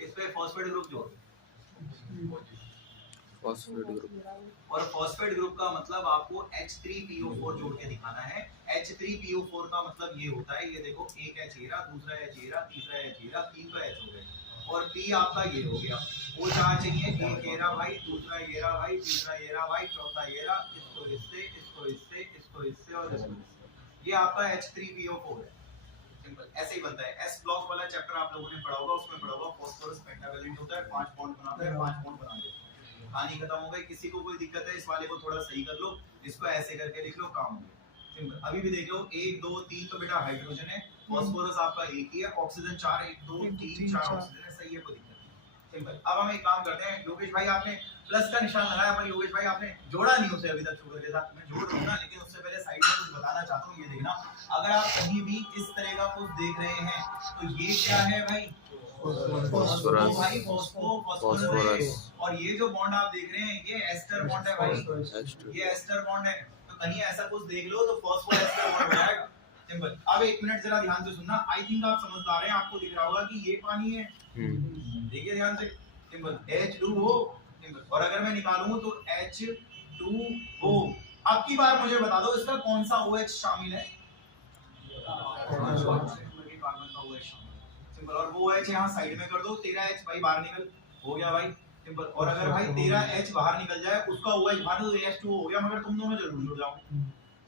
इस पे फॉस्फेट ग्रुप जोड़, फॉस्फेट ग्रुप। और फॉस्फेट ग्रुप का मतलब आपको H3PO4 जोड़ के दिखाना है। H3PO4 का मतलब ये होता है, ये देखो, एक H ये रहा, दूसरा H ये रहा, तीसरा H ये रहा, तीसरा H हो गया, और P आपका ये हो गया। वो चार चाहिए, एक ये रहा भाई, दूसरा ये रहा भाई, तीसरा ये रहा भाई, चौथा ये रहा, इसको इससे, इसको इससे, इसको इससे और इसको इससे। ये आपका H3PO4 है, सिंपल। ऐसे ही बनता है। S ब्लॉक वाला चैप्टर आप लोगों ने पढ़ा होगा, उसमें पढ़ा होगा फास्फोरस पेंटावैलेंट होता है, 5 बॉन्ड बनाता है, 5 बॉन्ड बना देता है। कहानी खत्म हो गई। किसी को कोई दिक्कत है, इस वाले को थोड़ा सही कर लो, इसको ऐसे करके लिख लो, काम हो गया, सिंपल। अभी भी देख लो, 1 2 3 तो बेटा हाइड्रोजन है, फास्फोरस आपका एक ही है, ऑक्सीजन 4, 1 2 3 4 ऑक्सीजन है, सही है, कोई दिक्कत नहीं, सिंपल। अब हम एक काम करते हैं, योगेश भाई आपने प्लस का निशान लगाया, पर योगेश भाई आपने जोड़ा नहीं उसे अभी तक शुगर के साथ। मैं जोड़ दूंगा, लेकिन उससे पहले साइड में कुछ बताना चाहता हूँ। ये देखना, अगर आप कहीं भी इस तरह का कुछ देख रहे हैं, तो ये क्या है भाई? फास्फोरस, भाई फास्फोरस। और ये जो बॉन्ड आप देख रहे हैं, ये एस्टर बॉन्ड है भाई, ये एस्टर बॉन्ड है। तो कहीं ऐसा कुछ देख लो तो फॉस्फो एस्टर बॉन्ड हो जाएगा, सिंपल। अब एक मिनट जरा ध्यान से सुनना, आई थिंक आप समझदार हैं, आपको दिख रहा होगा कि ये पानी है, देखिए ध्यान से, सिंपल, H2O, सिंपल। और अगर मैं निकालूं तो H2O। अब की बार मुझे बता दो, इसका कौन सा OH शामिल है? कार्बन का OH शामिल, सिंपल। और वो H यहाँ साइड में कर दो, तेरा H भाई बाहर निकल, हो गया भाई, सिंपल। और अगर भाई तेरा H बाहर निकल जाए, उसका OH बाहर तो H2O हो गया, मगर तुम दोनों जरूर जुड़ जाओ,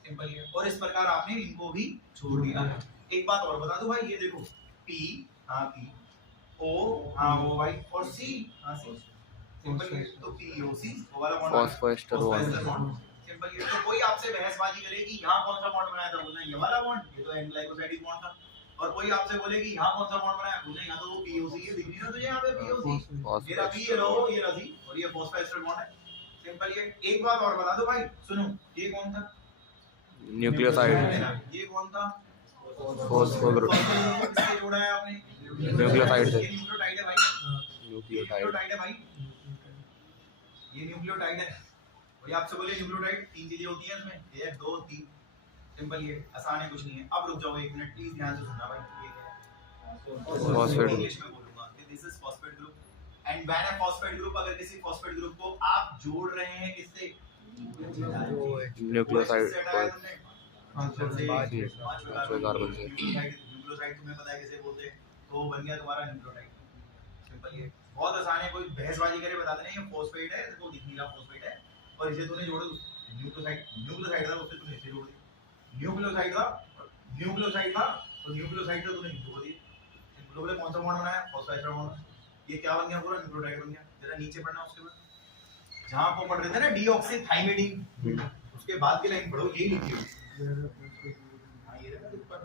सिंपल है। और इस प्रकार आपने इनको भी छोड़ दिया। एक बात और बता दो भाई, ये देखो, P हाँ P, O हाँ O भाई, और C हाँ C, सिंपल है। तो POC वो वाला बॉन्ड, फॉस्फोएस्टर बॉन्ड, सिंपल है। तो कोई आपसे बहसबाजी करे कि यहाँ कौन सा बॉन्ड बनाया था, बोलना ये वाला बॉन्ड, ये तो एन ग्लाइकोसाइडिक बॉन्ड था। और कोई आपसे बोले कि यहाँ कौन सा बॉन्ड बनाया, बोले यहाँ तो वो POC है, दिख रही ना तुझे यहाँ पे POC, मेरा P ये लो, ये रही, और ये फॉस्फोएस्टर बॉन्ड है, सिंपल। ये एक बात और बता दो भाई, सुनो, ये कौन था? न्यूक्लियोसाइड, ये कौन था? फॉस्फो ग्रुप, किससे जोड़ा है आपने? न्यूक्लियोसाइड से, ये न्यूक्लियोटाइड है भाई, न्यूक्लियोटाइड है भाई, ये न्यूक्लियोटाइड है। और आपसे बोले न्यूक्लियोटाइड 3 चीजें होती हैं इसमें, 1 2 3, सिंपल। ये आसान है, कुछ नहीं है। अब रुक जाओ एक मिनट, प्लीज ध्यान से सुनना भाई। ये क्या है? फॉस्फेट, इंग्लिश में बोलूंगा, this is phosphate group. And when a phosphate group, अगर किसी फॉस्फेट ग्रुप को आप जोड़ रहे हैं किससे? न्यूक्लियोसाइड, पांचवें कार्बन से। न्यूक्लियोसाइड तुम्हें पता है किसे बोलते हैं, तो बन गया तुम्हारा न्यूक्लियोटाइड, सिंपल। ये बहुत आसान है, कोई बहसबाजी करे बता देना ये फॉस्फेट है, इसको दिख नहीं रहा फॉस्फेट है, और इसे तूने जोड़ न्यूक्लियोसाइड था, उससे तूने इसे जोड़ दिया, न्यूक्लियोसाइड था तो न्यूक्लियोसाइड से तूने जोड़ दिया, सिंपल। बोले कौन सा बॉन्ड बनाया? Phosphoester bond. ये क्या बन गया? पूरा न्यूक्लियोटाइड बन गया। जरा नीचे पढ़ना, उसके बाद जहां आपको पढ़ रहे थे ना डीऑक्सीथाइमिडीन, उसके बाद की लाइन पढ़ो, यही लिखी हुई। हां ये रहा ऊपर।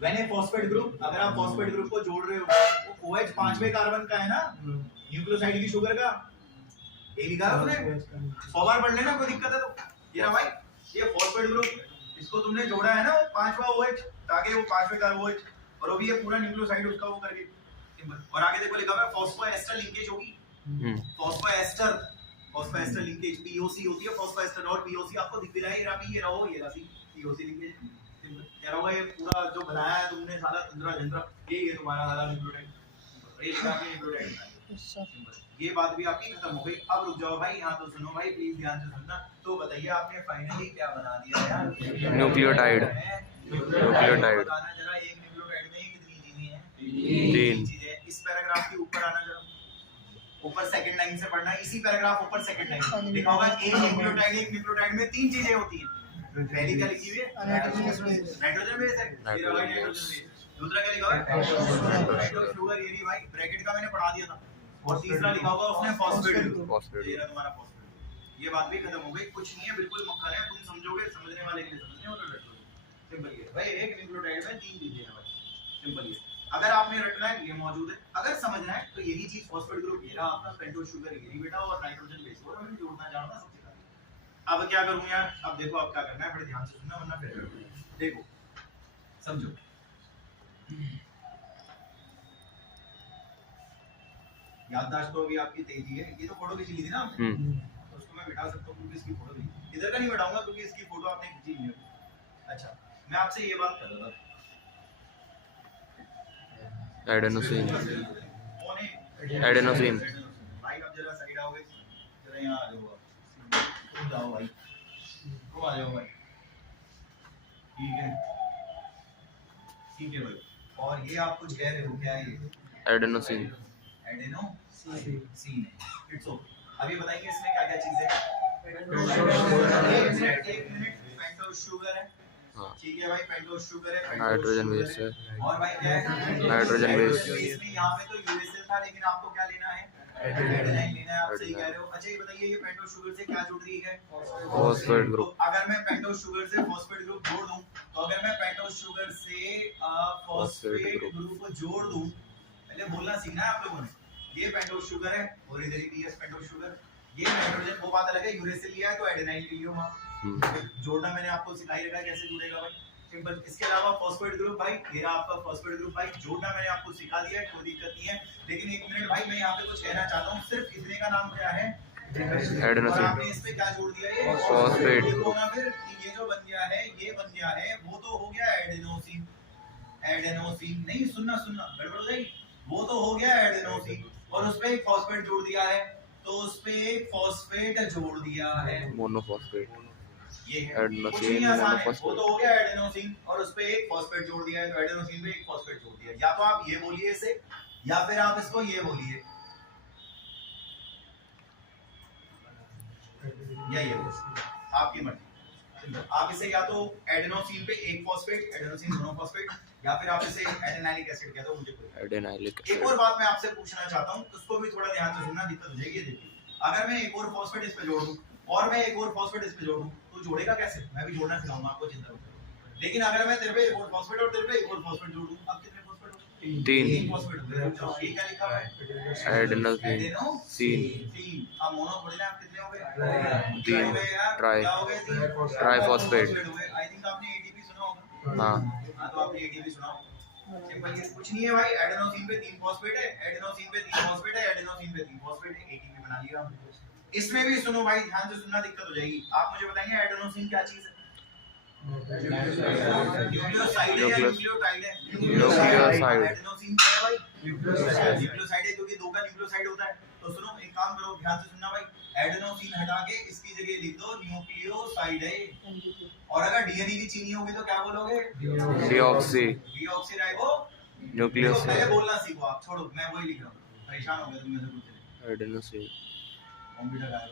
व्हेन ए फॉस्फेट ग्रुप, अगर आप फॉस्फेट ग्रुप को जोड़ रहे हो, वो OH 5वें कार्बन का है ना, न्यूक्लियोसाइड की शुगर का, ये लिखा है उसने, 100 बार पढ़ लेना, कोई दिक्कत है तो। ये रहा भाई, ये फॉस्फेट ग्रुप, इसको तुमने जोड़ा है ना 5वां OH, ताकि वो 5वें का OH, और वो भी ये पूरा न्यूक्लियोसाइड उसका वो करके, सिंपल। और आगे देखो लिखा हुआ है फॉस्फोएस्टर लिंकेज होगी, फॉस्फोएस्टर लिंकेज POC होती है, फॉस्फोएस्टर और POC आपको दिख रहा है, ये रहा ये रहा POC लिंकेज, सिंपल। कह रहा हूं ये पूरा जो बनाया है तुमने साला तंत्रा जंत्रा, ये तुम्हारा साला न्यूक्लियोटाइड, ये लिखा है न्यूक्लियोटाइड, सिंपल। ये बात भी आपकी खत्म हो गई। अब रुक जाओ भाई, यहाँ तो सुनो भाई, प्लीज ध्यान से सुनना। तो बताइए आपने फाइनली क्या बना दिया यार? न्यूक्लियोटाइड, न्यूक्लियोटाइड बताना जरा, एक न्यूक्लियोटाइड में कितनी चीजें हैं? 3 चीजें। इस पैराग्राफ के ऊपर आना जरा, ऊपर सेकंड लाइन से पढ़ना है, इसी पैराग्राफ ऊपर सेकंड लाइन लिखा होगा एक न्यूक्लियोटाइड में तीन चीजें होती हैं। पहली क्या लिखी हुई है? नाइट्रोजन बेस है, ये रहा नाइट्रोजन बेस। दूसरा क्या लिखा हुआ है? पेंटोस शुगर, ये भी भाई ब्रैकेट का मैंने पढ़ा दिया था। और तीसरा लिखा होगा उसने फॉस्फेट ग्रुप, ये रहा तुम्हारा फॉस्फेट। ये बात भी खत्म हो गई, कुछ नहीं है, बिल्कुल मक्खन है, तुम समझोगे, समझने वाले के लिए समझने वाला रटो। सिंपल ये भाई, एक न्यूक्लियोटाइड में तीन चीजें हैं भाई, सिंपल ये। अगर आपने रटना है ये मौजूद है, अगर समझना है तो यही चीज फॉस्फेट ग्रुप ये रहा आपका, पेंटोस शुगर ये बेटा, और नाइट्रोजन बेस और हमें जोड़ना जानना सबसे पहले। अब क्या करूं यार? अब देखो अब क्या करना है, बड़े ध्यान से सुनना वरना फिर देखो समझो। याददाश्त तो अभी आपकी तेजी है, ये तो फोटो खींच ली थी ना आपने, तो उसको मैं बिठा सकता हूं क्योंकि इसकी फोटो ली। इधर का नहीं बिठाऊंगा क्योंकि इसकी फोटो आपने खींची नहीं है। अच्छा मैं आपसे ये बात कर रहा था, एडेनोसिन भाई अब जरा साइड आओगे, जरा यहाँ आ जाओ, तुम जाओ भाई, तुम आ जाओ भाई, ठीक है भाई। और ये आप कुछ कह रहे हो, क्या है ये? एडेनोसिन है, इट्स ओके। अब ये बताइए इसमें क्या क्या चीजें हैं? एक मिनट, पेंटोस शुगर है, ठीक है भाई, पेंटोस शुगर है, नाइट्रोजन बेस है, और भाई क्या है? Nitrogen base. इसमें यहाँ पे तो यूरेसिल था, लेकिन आपको क्या लेना है? एडेनाइन लेना है, आप सही कह रहे हो। अच्छा ये बताइए ये पेंटोस शुगर से क्या जुड़ रही है? Phosphate group. तो अगर मैं पेंटोस शुगर से फॉस्फेट ग्रुप जोड़ दूं, तो अगर मैं पेंटोस शुगर से फॉस्फेट ग्रुप जोड़ दूं, पहले बोलना सीखना है आप लोगों ने। ये पेंटोस शुगर है और इधर ही पेंटोस शुगर, ये नाइट्रोजन, वो बात अलग है, यूरेसिल लिया है तो एडेनाइन ले लियो वहां। जोड़ना मैंने आपको सिखाई रखा है कैसे जुड़ेगा भाई, सिंपल। इसके अलावा फॉस्फेट ग्रुप भाई, ये रहा आपका फॉस्फेट ग्रुप भाई, जोड़ना मैंने आपको सिखा दिया है, कोई दिक्कत नहीं है। लेकिन एक मिनट भाई, मैं यहाँ पे कुछ कहना चाहता हूँ, सिर्फ इतने का नाम क्या है? एडेनोसिन। आपने इस पे क्या जोड़ दिया? ये फॉस्फेट ग्रुप। फिर ये जो बन गया है, ये बन गया है, वो तो हो गया एडेनोसिन। एडेनोसिन नहीं, सुनना गड़बड़ हो जाएगी। वो तो हो गया एडेनोसिन, और उस पे एक फॉस्फेट जोड़ दिया है, तो उस पे एक फॉस्फेट जोड़ दिया है, मोनोफॉस्फेट। ये है, एडेनोसिन, कुछ नहीं आसान है। मोनोफॉस्फेट। वो तो हो गया एडेनोसिन, और उस पे एक फॉस्फेट जोड़ दिया है, तो एडेनोसिन पे एक फॉस्फेट जोड़ दिया। या तो आप ये बोलिए इसे, या फिर आप इसको ये बोलिए, या ये आपकी मर्जी। आप इसे या तो एडेनोसिन पे एक फॉस्फेट, एडेनोसिन मोनोफॉस्फेट, या फिर आप इसे एडेनाइलिक एसिड कहते हो, मुझे कोई। एडेनाइलिक एक और बात मैं आपसे पूछना चाहता हूं, उसको भी थोड़ा ध्यान से सुनना, दिक्कत हो जाएगी। देखिए अगर मैं एक और फॉस्फेट इस पे जोड़ दूं, और मैं एक और फॉस्फेट इस पे जोड़ दूं, तो जोड़ेगा कैसे? मैं भी जोड़ना सिखाऊंगा आपको, चिंता मत करो। लेकिन अगर मैं तेरे पे एक और फॉस्फेट और तेरे पे एक और फॉस्फेट जोड़ दूं, अब कितने फॉस्फेट हो गए? तीन फॉस्फेट हो गए। ये क्या लिखा हुआ है? एडेनोसिन। तीन। अब मोनो थोड़ी ना, आप कितने हो गए? तीन हो गए यार। ट्राई, क्या हो गए? तीन ट्राइफॉस्फेट। आई थिंक आपने एटीपी सुना होगा। हाँ तो आपने एटीपी सुना होगा। सिंपल, ये कुछ नहीं है भाई, एडेनोसिन पे तीन फॉस्फेट है, एडेनोसिन पे तीन फॉस्फेट है, एडेनोसिन पे तीन फॉस्फेट है, एटीपी बना लिया हमने। इसमें भी सुनो भाई, ध्यान से सुनना, दिक्कत हो जाएगी। आप मुझे बताएंगे एडेनोसिन क्या चीज है? न्यूक्लियोसाइड है या न्यूक्लियोटाइड है? न्यूक्लियोसाइड। एडेनोसिन क्या है भाई? न्यूक्लियोसाइड है, क्योंकि दो का न्यूक्लियोसाइड होता है। तो सुनो, एक काम करो, ध्यान से सुनना भाई, एडेनोसिन हटा के इसकी जगह लिख दो न्यूक्लियोसाइड है। और अगर डीएनए की चीनी होगी तो क्या बोलोगे? डीऑक्सी। Deoxyribo nucleoside. पहले बोलना सीखो आप, छोड़ो मैं वही लिख रहा हूं, परेशान हो गए तुम मेरे से। एडेनोसिन। कंप्यूटर आया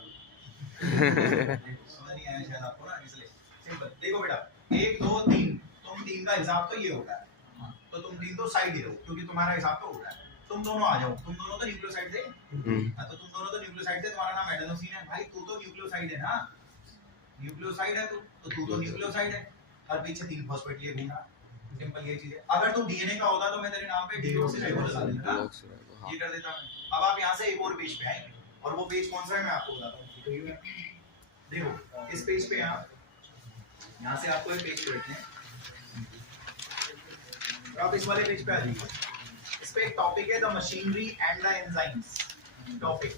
समझ नहीं आया शायद आपको ना, इसलिए सिंपल। देखो बेटा, 1 2 3, तुम तीन का हिसाब तो ये होता है, तो तुम तीन तो साइड ही रहो, क्योंकि तुम्हारा हिसाब तो हो रहा है। तुम दोनों आ जाओ, तुम दोनों तो न्यूक्लियोसाइड थे। तो तुम दोनों तो न्यूक्लियोसाइड थे, तुम्हारा नाम एडेनोसिन है। भाई तू तो न्यूक्लियोसाइड है ना, न्यूक्लियोसाइड है तो तू तो न्यूक्लियोसाइड है, और पीछे तीन फॉस्फेट ये घूम रहा। सिंपल ये चीज है। अगर तू डीएनए का होता तो मैं तेरे नाम पे डीऑक्सीराइबो लगा देता, ये कर देता मैं। अब आप यहां से एक और पेज पे आएंगे, और वो पेज कौन सा है मैं आपको बताता हूं। देखो इस पेज पे यहाँ से आपको एक पेज पे रखते हैं, तो आप इस वाले पेज पे आ जाइए। इस पे एक टॉपिक है, the machinery and the enzymes. Topic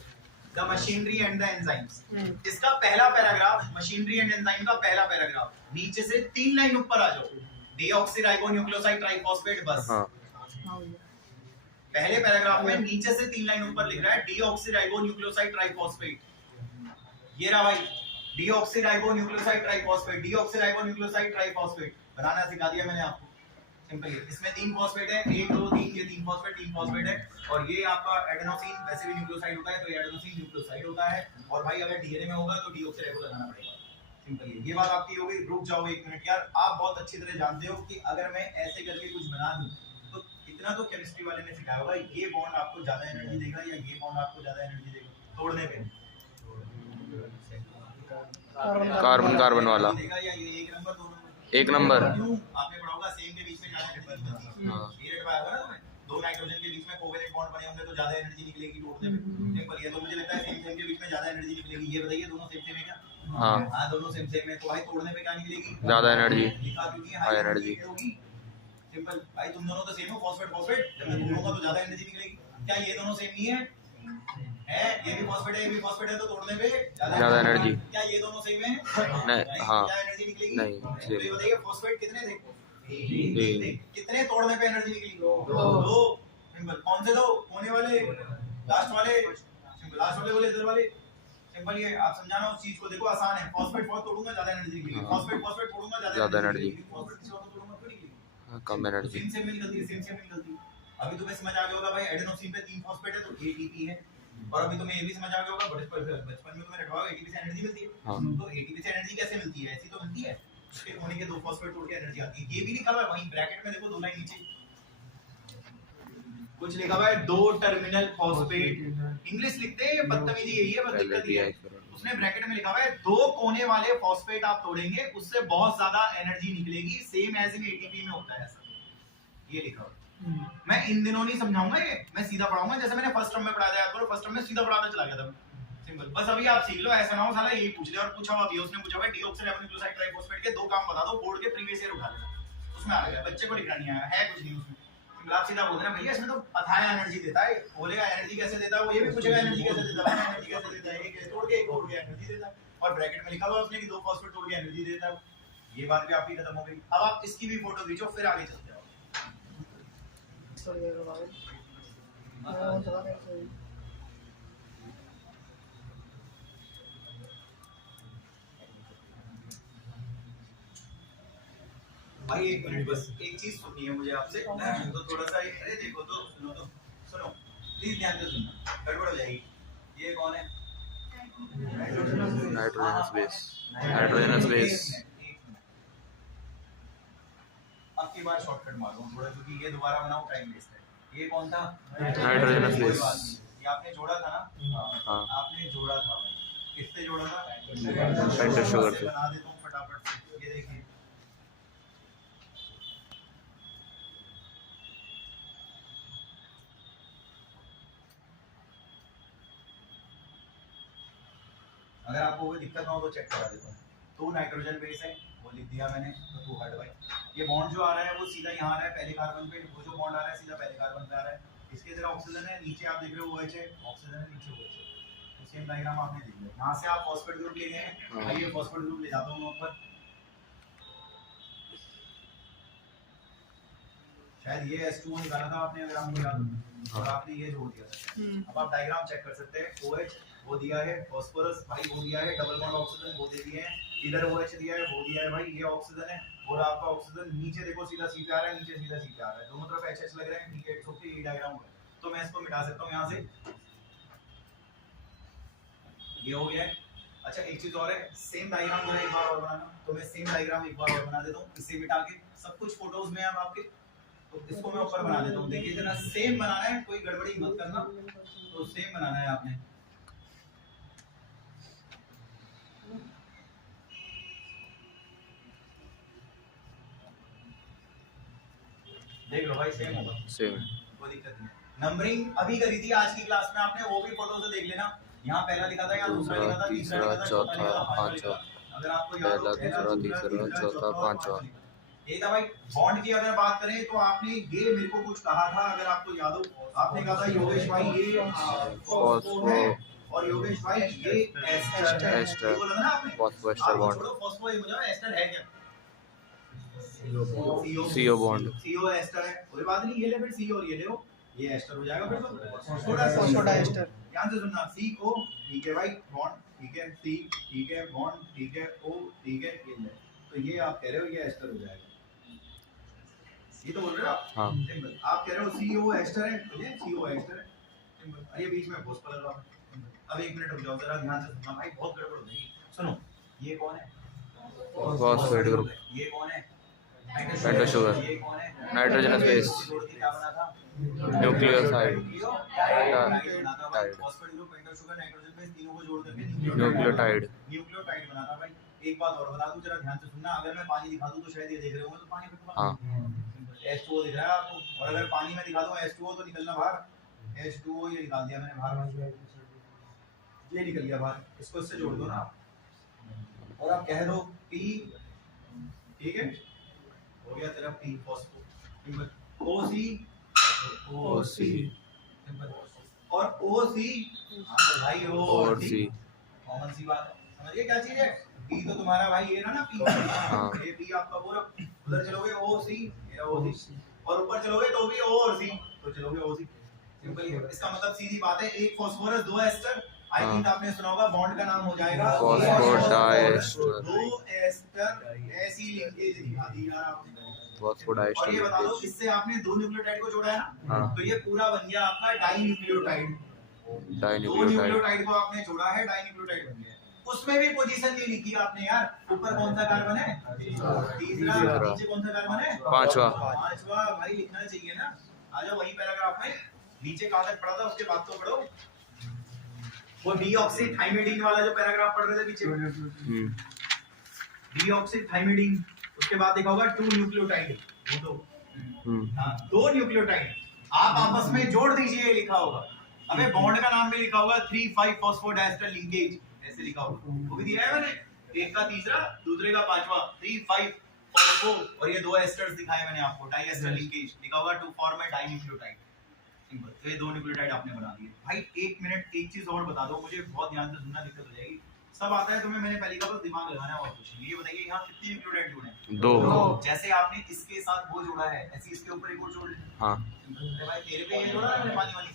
the machinery and the enzymes. इसका पहला पैराग्राफ, मशीनरी एंड एंजाइम का पहला पैराग्राफ, नीचे से 3 लाइन ऊपर आ जाओ, डीऑक्सीराइबोन्यूक्लियोसाइड ट्राइफॉस्फेट, बस। पहले पैराग्राफ में नीचे से 3 लाइन ऊपर लिख रहा है डीऑक्सीराइबोन्यूक्लियोसाइड ट्राइफॉस्फेट। ये रहा भाई, डीऑक्सीराइबोन्यूक्लियोसाइड ट्राइफॉस्फेट, डीऑक्सीराइबोन्यूक्लियोसाइड ट्राइफॉस्फेट बनाना सिखा दिया मैंने आपको। सिंपल है। इसमें 3 फॉस्फेट है, 1 2 3, ये 3 फॉस्फेट है। और ये आपका एडेनोसिन वैसे भी न्यूक्लियोसाइड होता है, तो ये एडेनोसिन न्यूक्लियोसाइड होता है। और भाई अगर डीएनए में होगा तो डीऑक्सीराइबो लगाना पड़ेगा। सिंपल है। ये बात आपकी हो गई। रुक जाओ 1 मिनट यार, आप बहुत अच्छी तरह जानते हो कि अगर मैं ऐसे करके कुछ बना दूं तो इतना तो केमिस्ट्री वाले ने सिखाया होगा, ये बॉन्ड आपको ज्यादा एनर्जी देगा या ये बॉन्ड आपको ज्यादा एनर्जी देगा तोड़ने पे। कार्बन कार्बन वाला देगा या ये 1 नंबर 2 नंबर? 1 नंबर। आपने पढ़ा होगा सेम के बीच में ज्यादा एनर्जी निकलती है। हाँ। ये रेट पाया होगा ना तुमने, 2 नाइट्रोजन के बीच में कोवेलेंट बॉन्ड बने होंगे तो ज्यादा एनर्जी निकलेगी तोड़ने में। सिंपल है। तो मुझे लगता है सेम के बीच में ज्यादा एनर्जी निकलेगी। ये बताइए दोनों सेम है क्या? हाँ हाँ दोनों सेम है। तो भाई तोड़ने पे क्या निकलेगी? ज्यादा एनर्जी, लिखा क्योंकि हाई एनर्जी। होगी। सिंपल भाई, तुम दोनों तो सेम हो, फॉस्फेट जब मैं तोड़ूंगा तो ज्यादा एनर्जी निकलेगी। क्या ये दोनों सेम नहीं है? ये भी फॉस्फेट है, ये भी फॉस्फेट है, तो तोड़ने पे ज्यादा एनर्जी। क्या ये दोनों सेम है? नहीं, हाँ क्या एनर्जी निकलेगी? नहीं, तो ये बताइए फॉस्फेट कितने थे? तीन। कितने तोड़ने पे एनर्जी निकली? 2। सिंपल। कौन से 2? कोने वाले, लास्ट वाले? सिंपल। लास्ट वाले बोले इधर वाले? सिंपल। ये आप समझाना उस चीज को, देखो आसान है। फॉस्फेट तोड़ूंगा ज्यादा एनर्जी निकलेगी, फॉस्फेट तोड़ूंगा ज्यादा एनर्जी, फॉस्फेट किसी और को तोड़ूंगा क्यों निकलेगी? कम एनर्जी। सेम निकलती है, सेम निकलती है। अभी तुम्हें समझ आ गया होगा भाई एडेनोसिन पे 3 फॉस्फेट है तो एटीपी है। और अभी तुम्हें ये भी समझ आ गया होगा बचपन में तुम्हें रटवाओ एटीपी से एनर्जी मिलती है। हाँ। तो एटीपी से एनर्जी कैसे मिलती है? ऐसी तो मिलती है, उसके होने के 2 फॉस्फेट तोड़ के एनर्जी आती है। ये भी लिखा हुआ है वहीं ब्रैकेट में, देखो 2 लाइन नीचे कुछ लिखा हुआ है, 2 टर्मिनल फॉस्फेट। इंग्लिश लिखते हैं, ये बदतमीजी यही है, बस दिक्कत ये है। उसने ब्रैकेट में लिखा हुआ है 2 कोने वाले फॉस्फेट आप तोड़ेंगे उससे बहुत ज्यादा एनर्जी निकलेगी, सेम एज इन एटीपी में होता है ऐसा। ये लिखा हुआ है। मैं इन दिनों नहीं समझाऊंगा, ये मैं सीधा पढ़ाऊंगा जैसे मैंने फर्स्ट टर्म में पढ़ाया था। याद करो फर्स्ट टर्म में सीधा पढ़ाता चला गया था। सिंपल। बस अभी आप सीख लो, ऐसा ना हो साला यही पूछ ले। और पूछा हुआ भी है, उसने पूछा हुआ डीऑक्सीराइबोन्यूक्लियोसाइड ट्राइफॉस्फेट के 2 काम बता दो, बोर्ड के प्रीवियस ईयर उठा लेना, उसमें आ गया। बच्चे को लिखना नहीं आया है कुछ नहीं उसमें। सिंपल। आप सीधा बोल देना भैया इसमें तो अथाह एनर्जी देता है। बोलेगा एनर्जी कैसे देता है, वो ये भी पूछेगा एनर्जी कैसे देता है, एनर्जी कैसे देता है, एक तोड़ के एनर्जी देता है। और ब्रैकेट में लिखा हुआ है उसने कि 2 फॉस्फेट तोड़ के एनर्जी देता है। ये बात भी आपकी खत्म हो गई। अब आप इसकी भी फोटो खींचो, फिर आगे चलते हैं। भाई 1 मिनट बस, एक चीज सुननी है मुझे आपसे, तो थोड़ा सा अरे देखो तो सुनो प्लीज ध्यान से सुनना, गड़बड़ हो जाएगी। ये कौन है? Nitrogenous base. अब की बार शॉर्टकट मारो थोड़ा, क्योंकि ये दोबारा बनाओ टाइम वेस्ट है। ये कौन था? Nitrogenous base. ये आपने जोड़ा था ना? हाँ। आपने जोड़ा था भाई, किससे जोड़ा था? पेंटर शुगर से। बना देता हूँ फटाफट से। ये देखिए अगर आपको कोई दिक्कत ना हो तो चेक करा देता हूँ। 2 नाइट्रोजन बेस है, वो लिख दिया मैंने, तो 2 हट भाई। ये बॉन्ड जो आ रहा है वो सीधा यहाँ आ रहा है पहले कार्बन पे, वो जो बॉन्ड आ रहा है सीधा पहले कार्बन पे आ रहा है। इसके जरा ऑक्सीजन है, नीचे आप देख रहे हो OH है, ऑक्सीजन है, नीचे OH है। तो सेम डायग्राम आपने देख लिया। यहाँ से आप फॉस्फेट ग्रुप ले गए हैं, आइए फॉस्फेट ग्रुप ले जाता हूँ ऊपर। शायद ये H2O निकाला था आपने अगर आपको याद हो, और आपने ये जोड़ दिया था। अब आप डायग्राम चेक कर सकते हैं। OH वो दिया है, फास्फोरस भाई वो दिया है, डबल बॉन्ड ऑक्सीजन वो दे दिए हैं, इधर OH दिया है, वो दिया है भाई, ये ऑक्सीजन है। और आपका ऑक्सीजन नीचे देखो सीधा सी पे आ रहा है, नीचे सीधा सी पे आ रहा है, दोनों तरफ HH लग रहे हैं। ठीक है, इट्स ओके, ये डायग्राम है। तो मैं इसको मिटा सकता हूं यहां से, ये हो गया है। अच्छा एक चीज और है, सेम डायग्राम जरा एक बार और बनाना। तो मैं सेम डायग्राम एक बार और बना देता हूं, इसे मिटा के। सब कुछ फोटोज में है अब आपके, तो इसको मैं ऊपर बना देता हूं। देखिए जरा सेम बनाना है, कोई गड़बड़ी मत करना। तो सेम बनाना है आपने। देख लो भाई सेम होगा, सेम। कोई दिक्कत नहीं। नंबरिंग अभी करी थी आज की क्लास में आपने, वो भी फोटो से देख लेना। यहाँ पहला लिखा था, यहाँ दूसरा लिखा था, तीसरा लिखा था, चौथा लिखा था, पांचवा। अगर आपको याद हो पहला, दूसरा, तीसरा, चौथा, पांचवा। ये था भाई। बॉन्ड की अगर बात करें तो आपने ये मेरे को कुछ कहा था, अगर आपको याद हो, आपने कहा था योगेश भाई ये फॉस्फो है और योगेश भाई ये एस्टर है। ये बोला था ना आपने, फॉस्फो एस्टर बॉन्ड। छोड़ो फॉस्फो, ये मुझे एस्टर है क्या? CO bond. CO एस्टर है, कोई बात नहीं, ये ले फिर CO और ये ले लो, ये एस्टर हो जाएगा फिर तो फॉस्फोडाइएस्टर। ध्यान से सुनना, CO ठीक है भाई बॉन्ड, ठीक है, C ठीक है बॉन्ड, ठीक है, O ठीक है, ये ले। तो ये आप कह रहे हो ये एस्टर हो जाएगा। ये तो बोल रहे हो आप? हाँ। सिंपल। आप कह रहे हो CO एस्टर है, तो ये CO एस्टर है। सिंपल। अरे बीच में फॉस्फोरस लगा। अब 1 मिनट रुक जाओ जरा ध्यान से सुनना भाई, बहुत गड़बड़ हो जाएगी। सुनो, ये कौन है? Phosphate group. ये कौन है? Pentose sugar. ये कौन है? Nitrogenous base. जोड़ के क्या बना था? न्यूक्लियोसाइड। टाइड। Phosphate group, pentose sugar, nitrogen base, तीनों को जोड़ करके न्यूक्लियोटाइड। न्यूक्लियोटाइड बना था भाई। एक बात और बता दूं, जरा ध्यान से सुनना। अगर मैं पानी दिखा दूं तो शायद ये देख रहे होंगे, तो पानी में हाँ। H2O दिख रहा है आपको, और अगर पानी में दिखा दूं H2O तो निकलना बाहर। H2O ये निकाल दिया मैंने बाहर, ये निकल गया बाहर। इसको इससे जोड़ दो ना आप, और आप कह दो P, ठीक है, हो गया तेरा P फॉस्फो। OC और OC, हाँ तो भाई O और C कॉमन सी बात है। समझिए क्या चीज है? P तो तुम्हारा भाई ये ना P, हाँ। ये P आपका पूरा। उधर चलोगे OC, ये OC, और ऊपर चलोगे तो भी O और C, तो चलोगे OC। सिंपल ही है। इसका मतलब सीधी बात है, एक फास्फोरस, 2 एस्टर। आई थिंक आपने सुना होगा, बॉन्ड का नाम हो जाएगा फॉस्फोडाइएस्टर। 2 एस्टर। ऐसी लिंकेज दिखा दी यार आपने। फॉस्फोडाइएस्टर और ये बता दो, लिंकेज। इससे आपने 2 न्यूक्लियोटाइड को जोड़ा है ना, हाँ। तो ये पूरा बन गया आपका डाइन्यूक्लियोटाइड। 2 डाइन्यूक्लियोटाइड। न्यूक्लियोटाइड को आपने जोड़ा है, डाइन्यूक्लियोटाइड बन गया। उसमें भी पोजीशन नहीं लिखी आपने यार। ऊपर कौन सा कार्बन है? तीसरा। नीचे कौन सा कार्बन है? पांचवा। भाई लिखना चाहिए ना। आ जाओ वही पैराग्राफ में, नीचे कहां तक पढ़ा था उसके बाद तो पढ़ो। वो डीऑक्सीथाइमिडीन वाला जो पैराग्राफ पढ़ रहे थे पीछे, डीऑक्सीथाइमिडीन, उसके बाद देखा होगा 2 न्यूक्लियोटाइड। वो हाँ, 2 न्यूक्लियोटाइड आप आपस में जोड़ दीजिए, लिखा होगा। अबे बॉन्ड का नाम भी लिखा होगा, 3,5 फॉस्फोडाइएस्टर लिंकेज, ऐसे लिखा होगा। वो भी दिया है मैंने, एक का तीसरा, दूसरे का पांचवा, 3,5 फॉस्फो, और ये 2 एस्टर्स दिखाए मैंने आपको, डाइएस्टर लिंकेज लिखा होगा, to form a dinucleotide. Simple. तो ये 2 न्यूक्लियोटाइड आपने बना दिए भाई। 1 मिनट, एक चीज और बता दो मुझे, बहुत ध्यान से सुनना, दिक्कत हो जाएगी। सब आता है तुम्हें, मैंने पहली का बस दिमाग लगाना है और कुछ नहीं। ये बताइए यहाँ कितने न्यूक्लियोटाइड जुड़े हैं? 2। जैसे आपने इसके साथ वो जोड़ा है, ऐसे इसके ऊपर एक और जोड़ लें। हाँ। अरे भाई तेरे पे ये जोड़ा है मैंने पानी वाली से,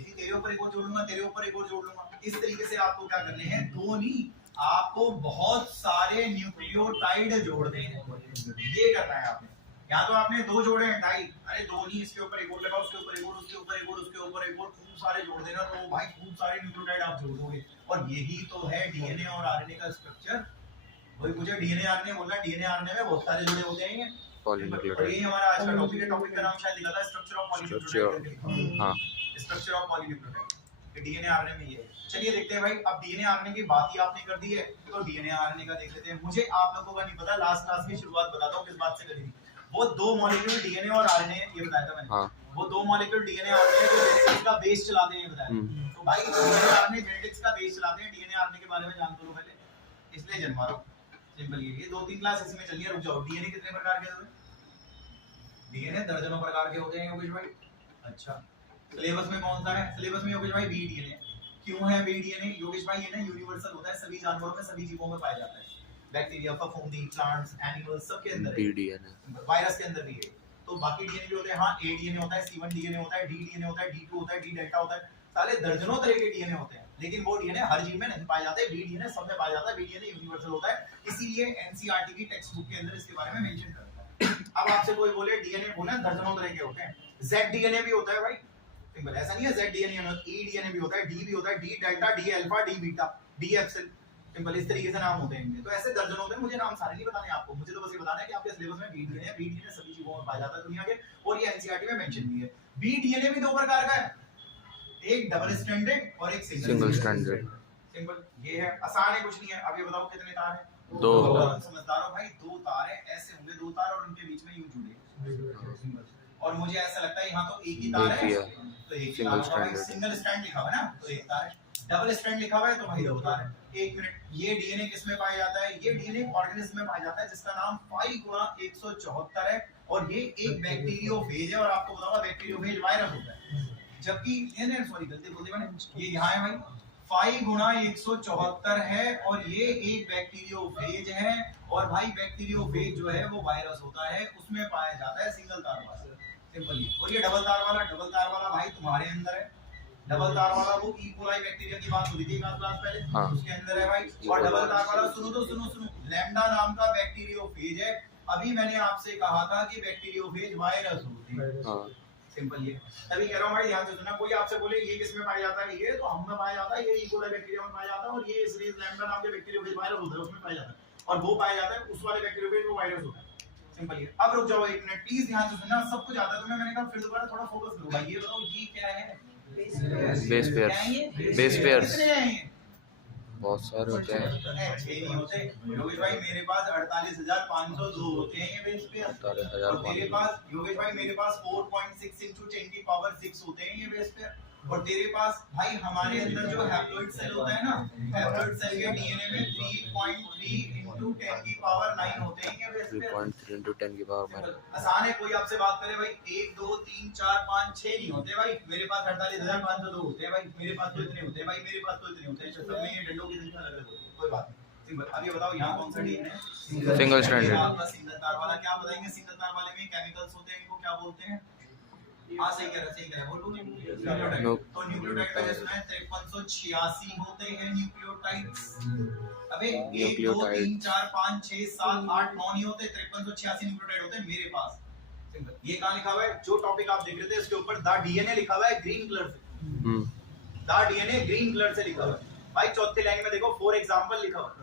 इसी तेरे ऊपर एक और जोड़ लूंगा, तेरे ऊपर एक और जोड़ लूंगा। इस तरीके से आपको क्या करने हैं, 2 नहीं, आपको बहुत सारे न्यूक्लियोटाइड जोड़ने हैं। ये करना है आपने। यहाँ तो आपने 2 जोड़े हैं, डाई, अरे 2 नहीं, इसके ऊपर एक और लगाओ, उसके ऊपर एक और, उसके ऊपर एक और, उसके ऊपर एक और, खूब सारे जोड़ देना। तो भाई खूब सारे न्यूक्लियोटाइड आप जोड़ दोगे। और यही तो है डीएनए और आरएनए का स्ट्रक्चर। वही मुझे डीएनए आरएनए बोलना, डीएनए आरएनए में बहुत सारे जुड़े होते हैं। और यही हमारा आज का टॉपिक है। टॉपिक का नाम शायद लिखा था स्ट्रक्चर ऑफ पॉलीन्यूक्लियोटाइड। हाँ। स्ट्रक्चर ऑफ पॉलीन्यूक्लियोटाइड के डीएनए आरएनए में ये है। चलिए देखते हैं भाई, अब डीएनए आरएनए की बात ही आपने कर दी है, तो डीएनए आरएनए का देख लेते हैं। मुझे आप लोगों का नहीं पता, लास्ट क्लास की शुरुआत बताता हूं किस बात से करी थी। वो 2 मॉलिक्यूल डीएनए और आरएनए, ये बताया था मैंने। हाँ। वो 2 मॉलिक्यूल डीएनए और आरएनए जो जेनेटिक्स का बेस चलाते हैं, ये बताया। तो भाई डीएनए आरएनए जेनेटिक्स का बेस चलाते हैं। डीएनए आरएनए के बारे में जान लो पहले, इसलिए जन्मा रहा हूं। सिंपल ये 2-3 क्लास इसमें चल रही है, रुक जाओ। डीएनए कितने प्रकार के होते हैं? डीएनए दर्जनों प्रकार के होते हैं योगेश भाई। अच्छा, सिलेबस में कौन सा है? सिलेबस में योगेश भाई बी डीएनए। क्यों है बी डीएनए योगेश भाई? ये ना यूनिवर्सल होता है, सभी जानवरों में, सभी जीवों में पाया जाता है। बैक्टीरिया, फफूंदी, प्लांट्स, एनिमल्स, सब के अंदर है। B DNA. वायरस के अंदर भी है। तो बाकी डीएनए भी होते हैं। हाँ, ए डीएनए होता है, C1 डीएनए होता है, डी डीएनए होता है, D2 होता है, डी डेल्टा होता है। सारे दर्जनों तरह के डीएनए होते हैं, लेकिन वो डीएनए हर जीव में नहीं पाए जाते। बी डीएनए सब में पाया जाता है। बी डीएनए यूनिवर्सल होता है, इसीलिए एनसीईआरटी की टेक्स्ट बुक के अंदर इसके बारे में मेंशन करता है। अब आपसे कोई बोले डीएनए बोले दर्जनों तरह के होते हैं। जेड डीएनए भी होता है भाई, सिंपल। ऐसा नहीं है जेड डीएनए, ई डीएनए भी होता है, डी भी होता है, D delta, D alpha, D beta, D एप्सिल, simple. इस तरीके से नाम होते हैं इनके। तो ऐसे दर्जनों होते हैं। मुझे नाम सारे नहीं बताने आपको, मुझे तो बस ये बताना है कि आपके सिलेबस में बी डीएनए, बी डीएनए सभी जीवों में पाया जाता है दुनिया के, और ये एनसीईआरटी में मेंशन भी है। बी डीएनए भी 2 प्रकार का है, एक डबल स्ट्रैंडेड और एक सिंगल स्ट्रैंडेड। सिंपल ये है, आसान है, कुछ नहीं है। अब ये बताओ कितने तार हैं? 2। समझदार हो भाई, 2 तार है, ऐसे होंगे 2 तार, और उनके बीच में यूं जुड़े। और मुझे ऐसा लगता है यहाँ तो एक ही तार है, तो एक सिंगल स्ट्रैंड। सिंगल स्ट्रैंड लिखा हुआ है ना, तो एक तार है। डबल स्ट्रैंड लिखा हुआ है तो भाई 2 तार है। 1 मिनट, ये डीएनए किस में पाया जाता है? ये डीएनए ऑर्गेनिज्म में पाया जाता है जिसका नाम 5x174 है, और ये एक बैक्टीरियोफेज है। और आपको बताऊंगा बैक्टीरियोफेज वायरस होता है, जबकि सॉरी गलती बोल दी मैंने, ये यहाँ है भाई 5x174 है, और ये एक बैक्टीरियोफेज है। और भाई बैक्टीरियोफेज जो है वो वायरस होता है, उसमें पाया जाता है सिंगल तार वाला, सिंपल। और ये डबल तार वाला भाई तुम्हारे अंदर है। डबल तार वाला वो ई कोलाई बैक्टीरिया की बात हो रही थी क्लास पहले, हाँ। उसके अंदर है भाई। और डबल तार वाला सुनो तो सुनो, लैम्डा नाम का बैक्टीरियोफेज है, अभी मैंने आपसे कहा था कि बैक्टीरियोफेज वायरस होते हैं। हाँ सिंपल ये तभी कह रहा हूँ भाई ध्यान से सुनना। कोई आपसे बोले ये किस में पाया जाता है, ये तो हम में पाया जाता है, ये इकोलाई बैक्टीरिया में पाया जाता है, और ये सीरीज लैम्डा नाम के बैक्टीरियोफेज वायरस होता है उसमें पाया जाता है, और वो पाया जाता है उस वाले बैक्टीरियोफेज वो वायरस होता है। सिंपल ये। अब रुक जाओ एक मिनट प्लीज, ध्यान से सुनना। सब कुछ आता है तुम्हें, मैंने कहा फिर दोबारा थोड़ा फोकस करो भाई। ये बताओ ये क्या है? Base pairs. बेस पेयर्स कितने हैं ये? बहुत सारे होते हैं। 6 नहीं होते योगेश भाई, मेरे पास 48,502 होते हैं ये बेस पेयर। 48,500 और तेरे पास योगेश भाई मेरे पास 4.6 into 10 की पावर 6 होते हैं ये बेस पेयर। और तेरे पास भाई हमारे अंदर जो हैप्लॉइड सेल होता है ना, हैप्लॉइड सेल के डीएनए में 3.3 into 10 की पावर 9 होते हैं ये बेस पेयर। 3.3 into 10 की पावर 9। आसान है। कोई आपसे बात करे भाई 1 2 3 4 5 6 नहीं होते भाई, मेरे पास 48,502 होते हैं भाई। मेरे पास तो इतने होते हैं भाई, मेरे पास तो इतने होते हैं। सब में ये डंडों की संख्या अलग-अलग होती है, कोई बात नहीं। सिंपल। अब ये बताओ यहाँ कौन सा डीएनए है? Single stranded. आपका सिंगल तार वाला। क्या बताएंगे सिंगल तार वाले में केमिकल्स होते हैं, इनको क्या बोलते हैं? हाँ सही कह रहा है बोलो। न्यूक्लियोटाइड। तो न्यूक्लियोटाइड का सुना है 5386 होते हैं न्यूक्लियोटाइड्स। अबे 1 2 3 4 5 6 7 8 9 नहीं होते, 5386 न्यूक्लियोटाइड होते हैं मेरे पास। सिंपल। ये कहाँ लिखा हुआ है? जो टॉपिक आप देख रहे थे इसके ऊपर द डीएनए लिखा हुआ है ग्रीन कलर से। द डीएनए ग्रीन कलर से लिखा हुआ है भाई। चौथी लाइन में देखो फॉर एग्जांपल लिखा हुआ है।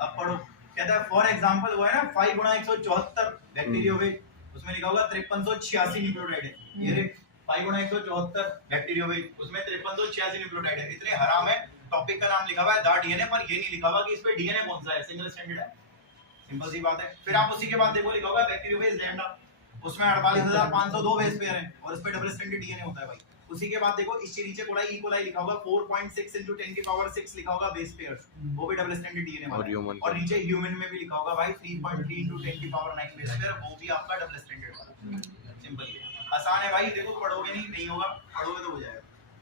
अब पढ़ो। कहता है फॉर एग्जांपल हुआ है ना 5 × 174 बैक्टीरियोफेज, उसमें लिखा होगा 5386 न्यूक्लियोटाइड है। ये रे 5 × 174 बैक्टीरियोफेज, उसमें 5386 न्यूक्लियोटाइड है। इतने हराम है। टॉपिक का नाम लिखा हुआ है द डीएनए, पर ये नहीं लिखा हुआ कि इस पे डीएनए कौन सा है, सिंगल स्ट्रैंडेड है। सिंपल सी बात है। फिर आप उसी के बाद देखो लिखा हुआ है बैक्टीरियोफेज लैम्डा, उसमें 48,502 बेस पेयर हैं और इस पे डबल स्ट्रैंडेड डीएनए होता है भाई। उसी के बाद देखो इसके नीचे कोलाई ई कोलाई लिखा होगा 4.6 into 10 की पावर 6 लिखा होगा बेस पेयर्स, वो भी डबल स्ट्रैंडेड डीएनए वाला है। और नीचे ह्यूमन में भी लिखा होगा भाई 3.3 into 10 की पावर 9 बेस पेयर, वो भी आपका डबल स्ट्रैंडेड वाला। सिंपल ये। आसान है भाई। देखो पढ़ोगे नहीं होगा, पढ़ोगे तो हो जाएगा।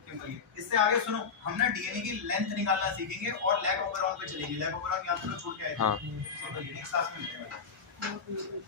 सिंपल ये। इससे आगे सुनो, हम ना डीएनए की लेंथ निकालना सीखेंगे और लैग ऑपरेशन पे चलेंगे। लैग ऑपरेशन याद करो, छोड़ के आए थे। सिंपल ये। नेक्स्ट क्लास में मिलते हैं।